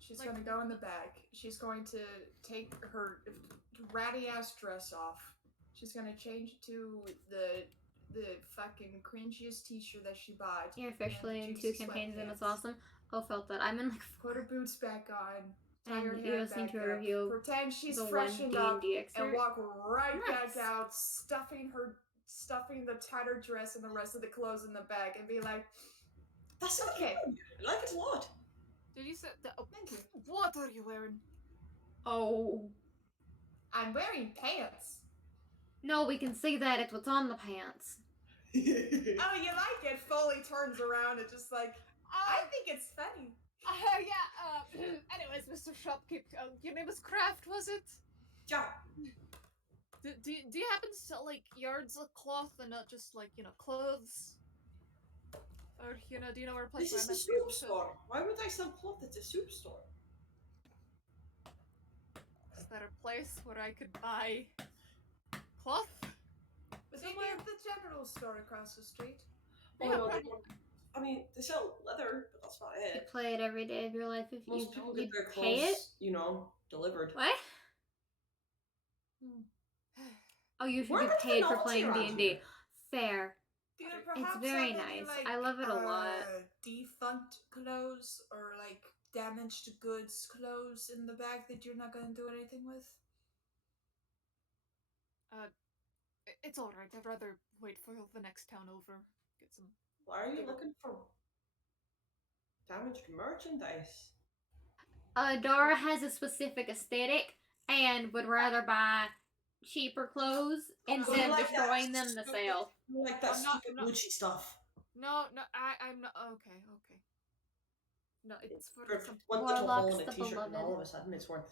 She's Like- gonna go in the bag. She's going to take her ratty ass dress off. She's gonna change to the fucking cringiest t-shirt that she bought. You're officially in and 2 juicy campaigns and it's sweatpants. awesome. Oh, felt that. I'm in like Put her boots back on. Tie her And hair you're listening back to a up. review of Pretend she's the one freshened up D&D and excerpt. walk right Nice. back out, stuffing the tattered dress and the rest of the clothes in the bag, and be like, That's not Okay. good. I like it a lot. Did you say that? Oh, "Thank you. what are you wearing? Oh. I'm wearing pants." No, we can see that it's what's on the pants. Oh, you like it? Foley turns around and just like, I think it's funny. Yeah. Anyways, Mr. Shopkeep, your name is Kraft, was it? Yeah. Do you happen to sell like yards of cloth and not just like clothes? Or do you know where a place This is the where I might soup store. Why would I sell cloth at the soup store? Is there a place where I could buy cloth? But they have the general store across the street. Oh, Yeah, no, right. they don't. I mean, they sell leather, but that's about You it. play it every day of your life if Most you people you get their pay it. clothes, delivered. What? Oh, you should Where be are the paid for novelty playing around D&D. here? Fair. Do you It's perhaps very have any, nice. like, I love it a lot. defunct clothes or like damaged goods clothes in the bag that you're not gonna do anything with? It's all right. I'd rather wait for the next town over. Get some. Why are you looking for damaged merchandise? Dara has a specific aesthetic and would rather buy cheaper clothes instead of like that destroying them to stupid- sell. You like that I'm not- stupid I'm not- Gucci stuff. No, I'm not. Okay. No, it's for For some. one little Warlock's hole in a the t-shirt, and all beloved. of a sudden it's worth,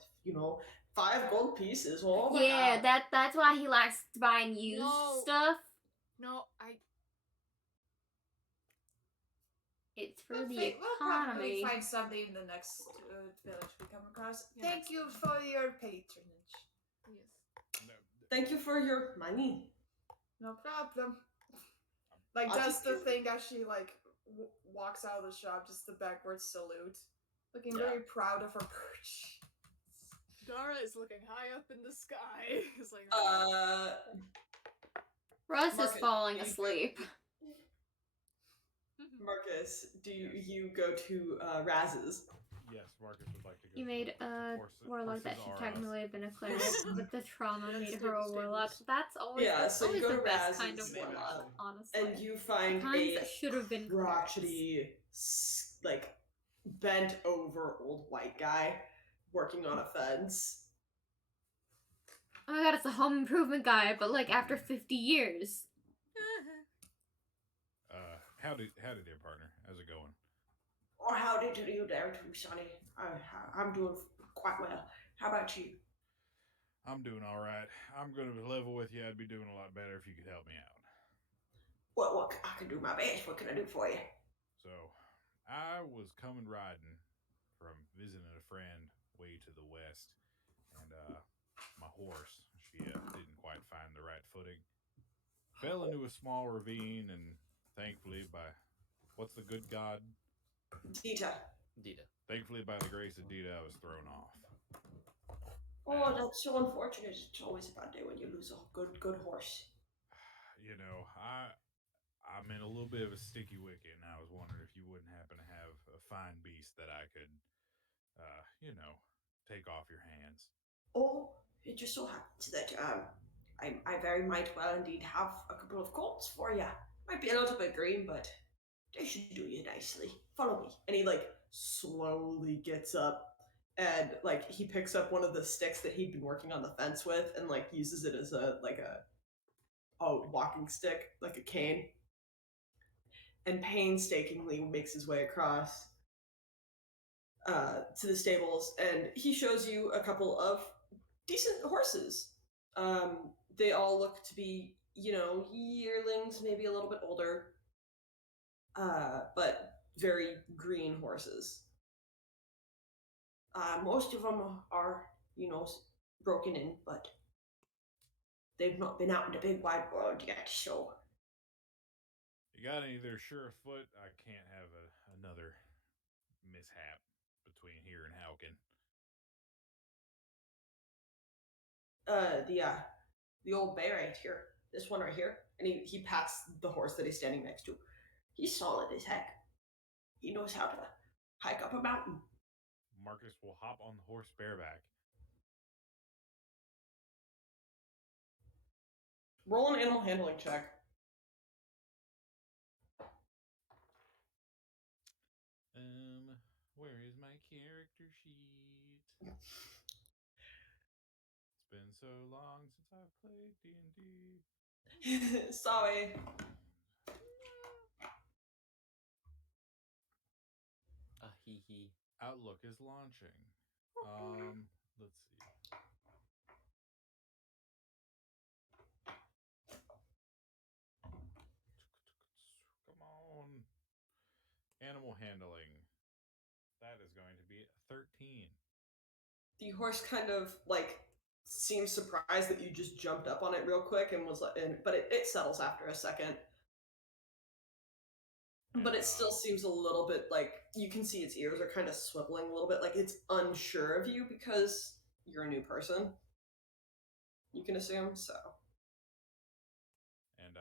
5 gold pieces. Oh my Yeah, god. that's why he likes buying used No. stuff. No, It's for We'll the probably economy. find something in the next village we come across. Yeah. Thank you for your patronage. yes. Thank you for your money. No problem. Like, I'll does take the it. thing as she, like, walks out of the shop, just the backward salute. Looking Yeah. very proud of her perch. Dara is looking high up in the sky. It's like. Russ is Marcus, falling you- asleep. Marcus, do Yes. you go to Raz's? Yes, Marcus would like to go. You to made a warlock that should technically have been a cleric, but the trauma That's made her a stable warlock. stables. That's always, Yeah, that's so you always go the to best Raz's kind of name, warlock, actually. honestly. And you find Kinds a that should have been clerics. crotchety, bent over old white guy working on a fence. Oh my god, it's a home improvement guy, but like after 50 years. Howdy there, partner. How's it going? Or howdy to you there too, Sonny. I'm doing quite well. How about you? I'm doing all right. I'm gonna level with you. I'd be doing a lot better if you could help me out. What I can do my best. What can I do for you? So, I was coming riding from visiting a friend way to the west, and my horse, she didn't quite find the right footing. Fell into a small ravine, and thankfully, what's the good god? Dita. Thankfully, by the grace of Dita, I was thrown off. Oh, that's so unfortunate. It's always a bad day when you lose a good horse. I'm in a little bit of a sticky wicket, and I was wondering if you wouldn't happen to have a fine beast that I could, take off your hands. Oh, it just so happens that I very might well indeed have a couple of colts for you. Might be a little bit green, but they should do you nicely. Follow me. And he slowly gets up and he picks up one of the sticks that he'd been working on the fence with and uses it as a walking stick, like a cane. and painstakingly makes his way across to the stables, and he shows you a couple of decent horses. They all look to be, yearlings, maybe a little bit older, but very green horses. Most of them are, broken in, but they've not been out in the big wide world yet, so. You got any that are sure of foot? I can't have another mishap between here and Hauken. The old bear right here. This one right here. And he pats the horse that he's standing next to. He's solid as heck. He knows how to hike up a mountain. Marcus will hop on the horse bareback. Roll an animal handling check. Where is my character sheet? It's been so long since I played D&D. Sorry. Hee hee. Outlook is launching. Let's see. Come on. Animal handling. That is going to be 13. The horse kind of seems surprised that you just jumped up on it real quick and was but it settles after a second. But it still seems a little bit you can see its ears are kind of swiveling a little bit, like it's unsure of you because you're a new person. You can assume so. And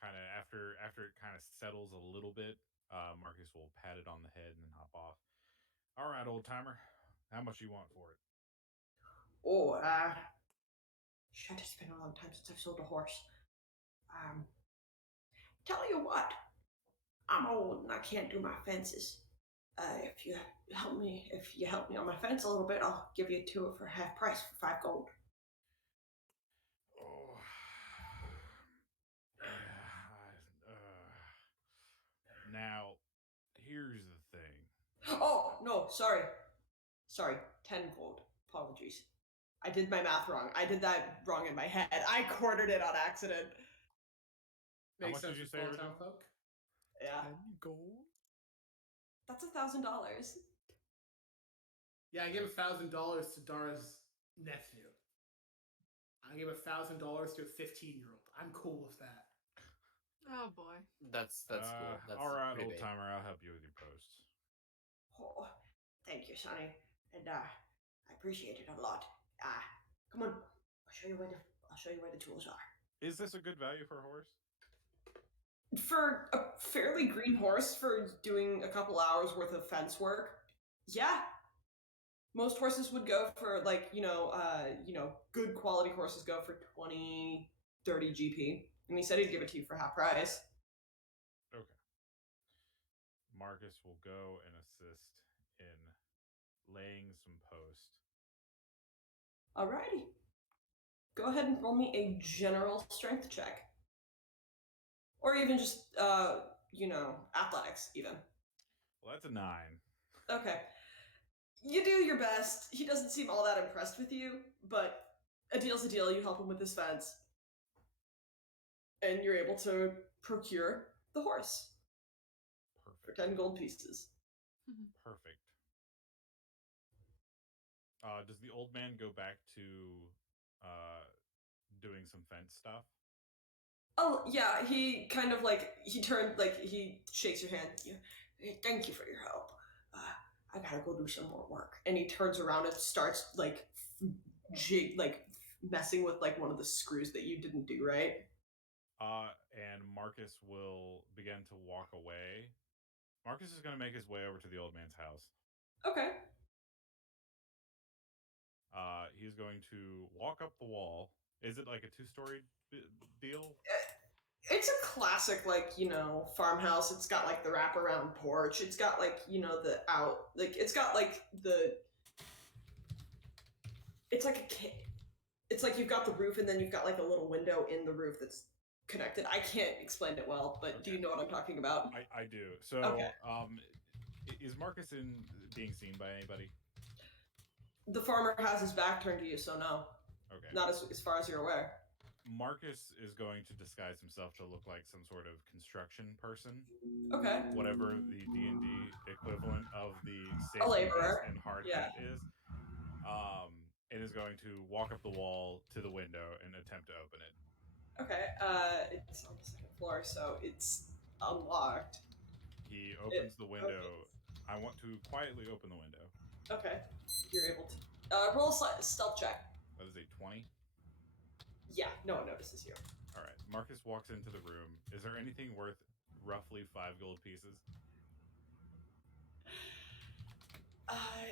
kind of after it kind of settles a little bit, Marcus will pat it on the head and hop off. All right, old timer, how much you want for it? Oh, shit, it's been a long time since I've sold a horse. Tell you what, I'm old and I can't do my fences. If you help me on my fence a little bit, I'll give you 2 for half price for 5 gold. Oh, now, here's the thing. Oh no, sorry, 10 gold. Apologies. I did my math wrong. I did that wrong in my head. I quartered it on accident. How Makes much sense did you for say, small town originally? folk. Yeah, 10 gold? that's $1,000. Yeah, I gave $1,000 to Dara's nephew. I gave $1,000 to a 15-year-old. I'm cool with that. Oh boy. That's cool. That's all right, pretty old big. timer, I'll help you with your posts. Oh, thank you, Sonny, and I appreciate it a lot. Come on, I'll show you where the tools are. Is this a good value for a horse? For a fairly green horse, for doing a couple hours worth of fence work, yeah. Most horses would go for good quality horses go for 20, 30 GP, and he said he'd give it to you for half price. Okay. Marcus will go and assist in laying some post. Alrighty. Go ahead and roll me a general strength check. Or even just, athletics, even. Well, that's a 9. Okay. You do your best. He doesn't seem all that impressed with you, but a deal's a deal. You help him with his fence. And you're able to procure the horse. Perfect. For 10 gold pieces. Perfect. Does the old man go back to doing some fence stuff? Oh, yeah, he kind of he shakes your hand. Thank you for your help. I gotta go do some more work. And he turns around and starts, messing with, one of the screws that you didn't do right. And Marcus will begin to walk away. Marcus is going to make his way over to the old man's house. Okay. He's going to walk up the wall. Is it like a 2-story deal? It's a classic, farmhouse. It's got, the wraparound porch. It's got, it's got, it's like you've got the roof, and then you've got, a little window in the roof that's connected. I can't explain it well, but do you know what I'm talking about? I do. So, Okay. Is Marcus being seen by anybody? The farmer has his back turned to you, so no. Okay. Not as far as you're aware. Marcus is going to disguise himself to look like some sort of construction person. Okay. Whatever the D&D equivalent of the A safety laborer. vest and hard Yeah. hat is. And is going to walk up the wall to the window and attempt to open it. Okay. It's on the second floor, so it's unlocked. He opens the window. I want to quietly open the window. Okay. You're able to. Roll a stealth check. That is a 20. Yeah, no one notices you. All right. Marcus walks into the room. Is there anything worth roughly 5 gold pieces?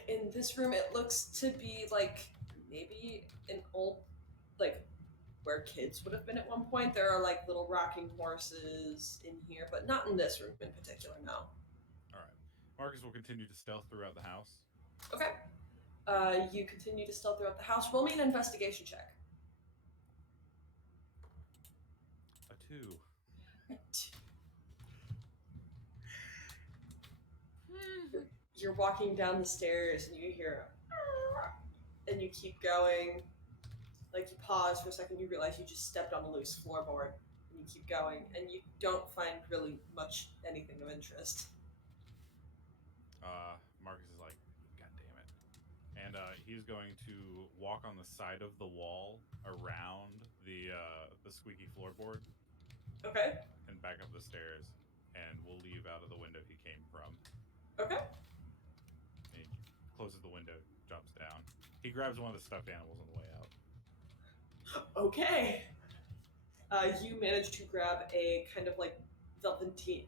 In this room, it looks to be like maybe an old, like where kids would have been at one point. There are like little rocking horses in here, but not in this room in particular, no. All right. Marcus will continue to stealth throughout the house. Okay. You continue to stealth throughout the house. Roll me an investigation check. A 2. You're walking down the stairs and you hear, and you keep going. Like you pause for a second, you realize you just stepped on a loose floorboard, and you keep going, and you don't find really much anything of interest. Marcus is like, God damn it. And he's going to walk on the side of the wall around the squeaky floorboard. Okay. And back up the stairs, and we'll leave out of the window he came from. Okay. And he closes the window, jumps down. He grabs one of the stuffed animals on the way out. Okay. You manage to grab a kind of like velveteen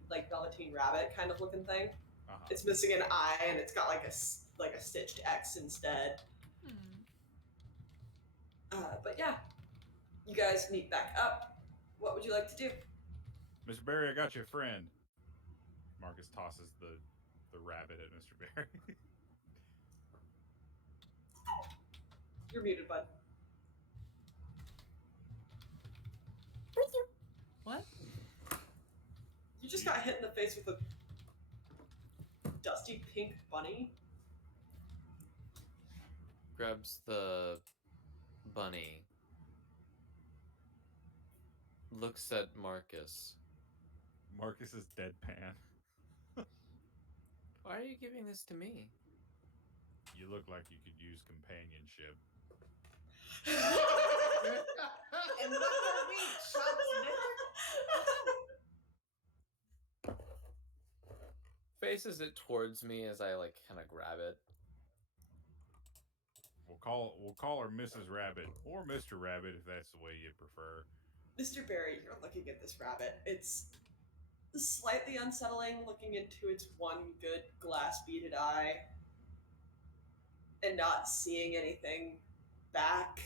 rabbit kind of looking thing. Uh-huh. It's missing an eye and it's got like a stitched X instead. But yeah, you guys meet back up. What would you like to do? Mr. Barry, I got you a friend. Marcus tosses the rabbit at Mr. Barry. You're muted, bud. What? You just got hit in the face with a dusty pink bunny. Grabs the bunny. Looks at Marcus. Marcus is deadpan. Why are you giving this to me? You look like you could use companionship. And what are we, shots, Faces it towards me as I like kind of grab it. We'll call her Mrs. Rabbit or Mr. Rabbit if that's the way you prefer. Mr. Barry, you're looking at this rabbit. It's slightly unsettling looking into its one good glass beaded eye and not seeing anything back.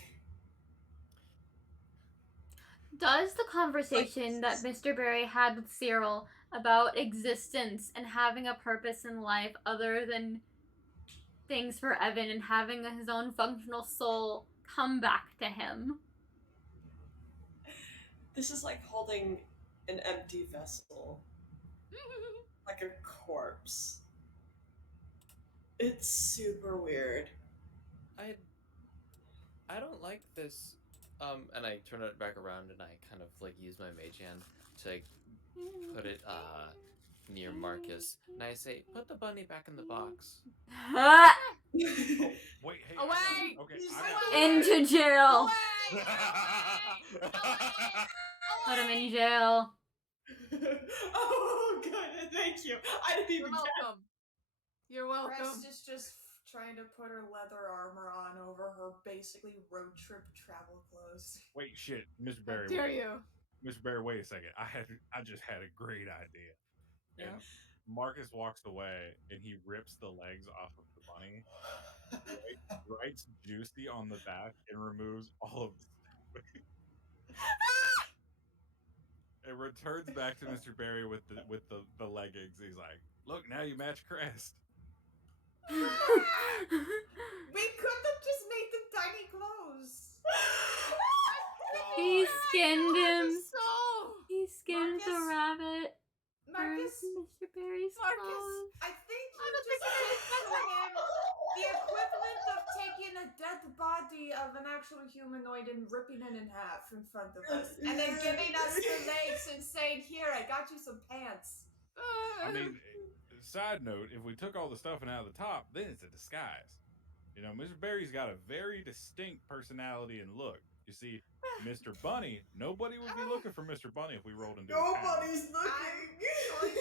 Does the conversation that Mr. Barry had with Cyril about existence and having a purpose in life other than things for Evan and having his own functional soul come back to him? This is like holding an empty vessel. Like a corpse. It's super weird. I don't like this. And I turn it back around and I kind of like use my mage hand to like, put it near Marcus. And I say, put the bunny back in the box. Oh, wait, hey. Away! Okay. Into jail. Away! Put him in jail. Oh, good. Thank you. I didn't You're even welcome. You're welcome. Rest is just trying to put her leather armor on over her basically road trip travel clothes. Wait, shit, Mr. How Barry. dare you? Mr. Barry, wait a second. I just had a great idea. Yeah. And Marcus walks away and he rips the legs off of the bunny, writes Juicy on the back, and removes all of the It returns back to Mr. Barry with the leggings. He's like, "Look, now you match Crest." We could have just made the tiny clothes. He skinned him. So skins a Marcus? rabbit for Marcus? Mr. Barry's Marcus? claws? I think you don't just think I did did for him the equivalent of taking a dead body of an actual humanoid and ripping it in half in front of us, and then giving us the legs and saying, "Here, I got you some pants." I mean, side note, if we took all the stuffing out of the top, then it's a disguise. You know, Mr. Barry's got a very distinct personality and look. You see, Mr. Bunny, nobody would be looking for Mr. Bunny if we rolled into his town. Nobody's looking.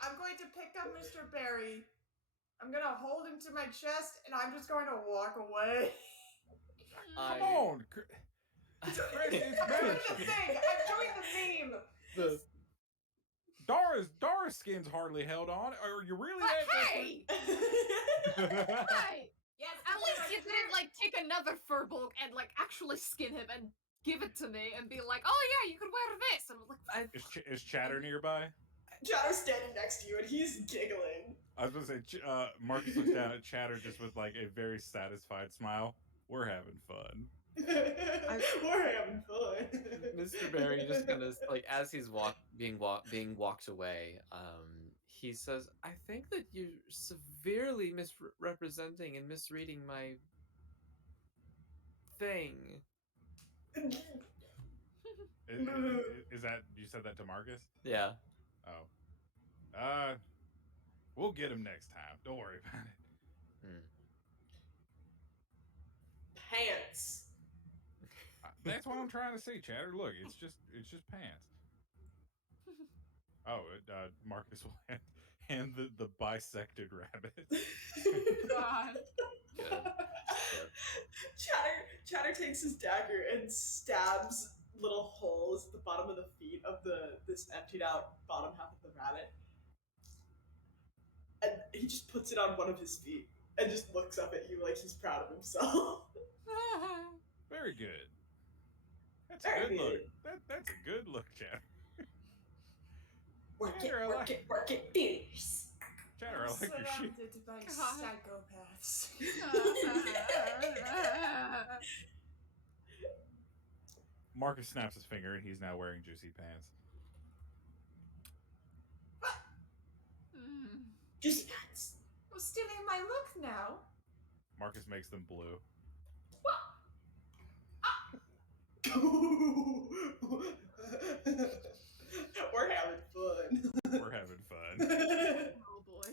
I'm going to pick up Mr. Barry. I'm gonna hold him to my chest, and I'm just going to walk away. Come on! I'm doing the thing. I'm doing the meme. Dora's skin's hardly held on. Are you really But that hey! desperate? Hey! Yes, At because least I'm you clear- didn't like take another furbolg and like actually skin him and give it to me and be like, oh yeah, you could wear this. And I'm like, Is Chatter nearby? Chatter's standing next to you and he's giggling. I was gonna say, Marcus looks down at Chatter just with like a very satisfied smile. We're having fun. We're having fun. Mr. Barry just kind of like as he's being walked away, he says, "I think that you're severely misrepresenting and misreading my thing." Is that you said that to Marcus? Yeah. Oh, we'll get him next time. Don't worry about it. Pants. That's what I'm trying to say, Chatter. Look, it's just pants. Oh, Marcus will hand the bisected rabbit. God. Good. Chatter takes his dagger and stabs little holes at the bottom of the feet of this emptied out bottom half of the rabbit. And he just puts it on one of his feet and just looks up at you like he's proud of himself. Very good. That's Very a good look. good. That's a good look, Chatter. Work Chatter, work it, fierce. Chatter, I like your shit. Surrounded by God. psychopaths. Marcus snaps his finger and he's now wearing juicy pants. Juicy pants. Well, stealing my look now. Marcus makes them blue. We're having fun. We're having fun. Oh boy.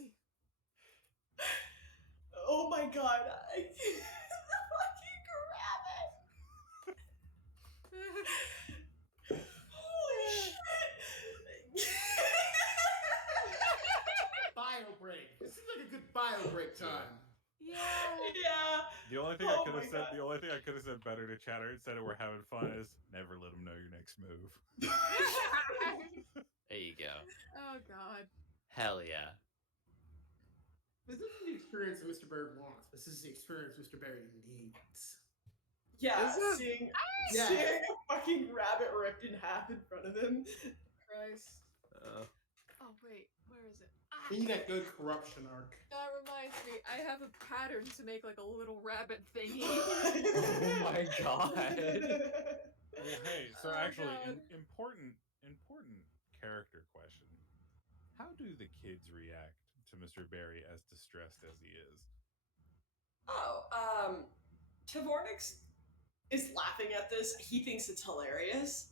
Oh my god. The fucking rabbit. Holy shit. Bio break. This is like a good bio break time. Yeah. Yeah. The only thing Oh I could my have said, God. the only thing I could have said better to Chatter instead of we're having fun is never let him know your next move. There you go. Oh god. Hell yeah. This isn't the experience that Mr. Barry wants. This is the experience Mr. Barry needs. Yeah, Is it? seeing Yeah. a fucking rabbit ripped in half in front of him. Christ. Oh wait, where is it? Need that good corruption arc. That reminds me, I have a pattern to make like a little rabbit thingy. Oh my god. Well, hey, so Oh, actually, God. important character question. How do the kids react to Mr. Barry as distressed as he is? Oh, Tavornix is laughing at this. He thinks it's hilarious.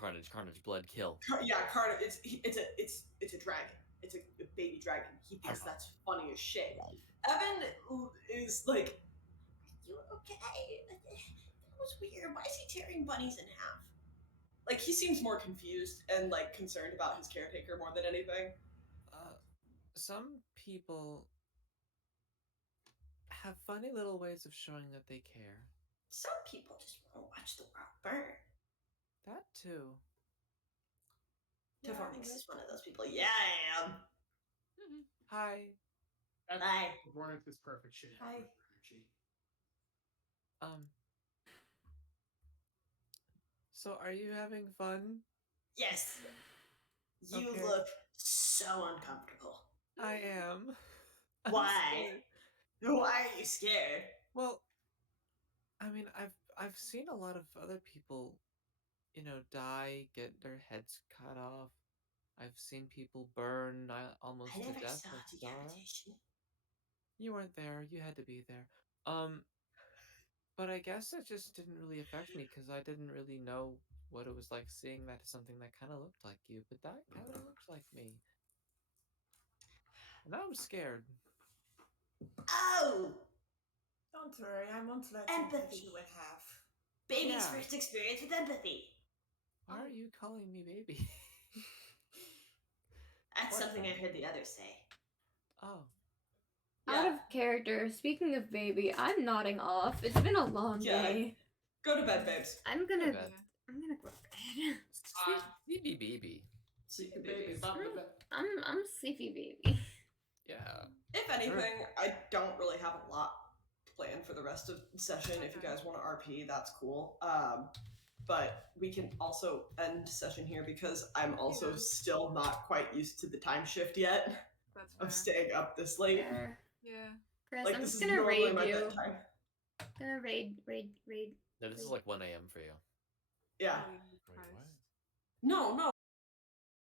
Carnage, blood, kill. Yeah, Carter. It's a dragon. It's a baby dragon. He thinks that's funny as shit. Evan is like, "Are you okay? That was weird. Why is he tearing bunnies in half?" Like he seems more confused and like concerned about his caretaker more than anything. Some people have funny little ways of showing that they care. Some people just want to watch the world burn. That too. Tavornix is one of those people. Yeah, I am. Hi. That's Hi. Warren's perfect shit. Hi. Energy. So are you having fun? Yes. You Okay. look so uncomfortable. I am. I'm Why? scared. Why are you scared? Well, I mean, I've seen a lot of other people die, get their heads cut off. I've seen people burn almost I to never death saw or starve. decapitation. You weren't there. You had to be there. But I guess it just didn't really affect me because I didn't really know what it was like seeing that something that kind of looked like you, but that kind of looks like me. And I'm scared. Oh! Don't worry, I won't let Empathy. you in half. Baby's Yeah. first experience with empathy. Why are you calling me baby? That's What? something I heard the others say. Oh. Out of character, speaking of baby, I'm nodding off. It's been a long day. Go to bed, babes. I'm gonna bed. go to bed. Sleepy baby. Sleepy Baby, babies. bop the bed. I'm sleepy baby. Yeah. If anything, I don't really have a lot planned for the rest of the session. If you Okay. guys want to RP, that's cool. But we can also end session here because I'm also Yeah. still not quite used to the time shift yet That's fair. of staying up this late. Fair. Yeah. Chris, Like I'm this just is gonna normally raid my you. bedtime. Gonna raid. No, this is like 1 a.m. for you. Yeah. Oh, Wait, what? No,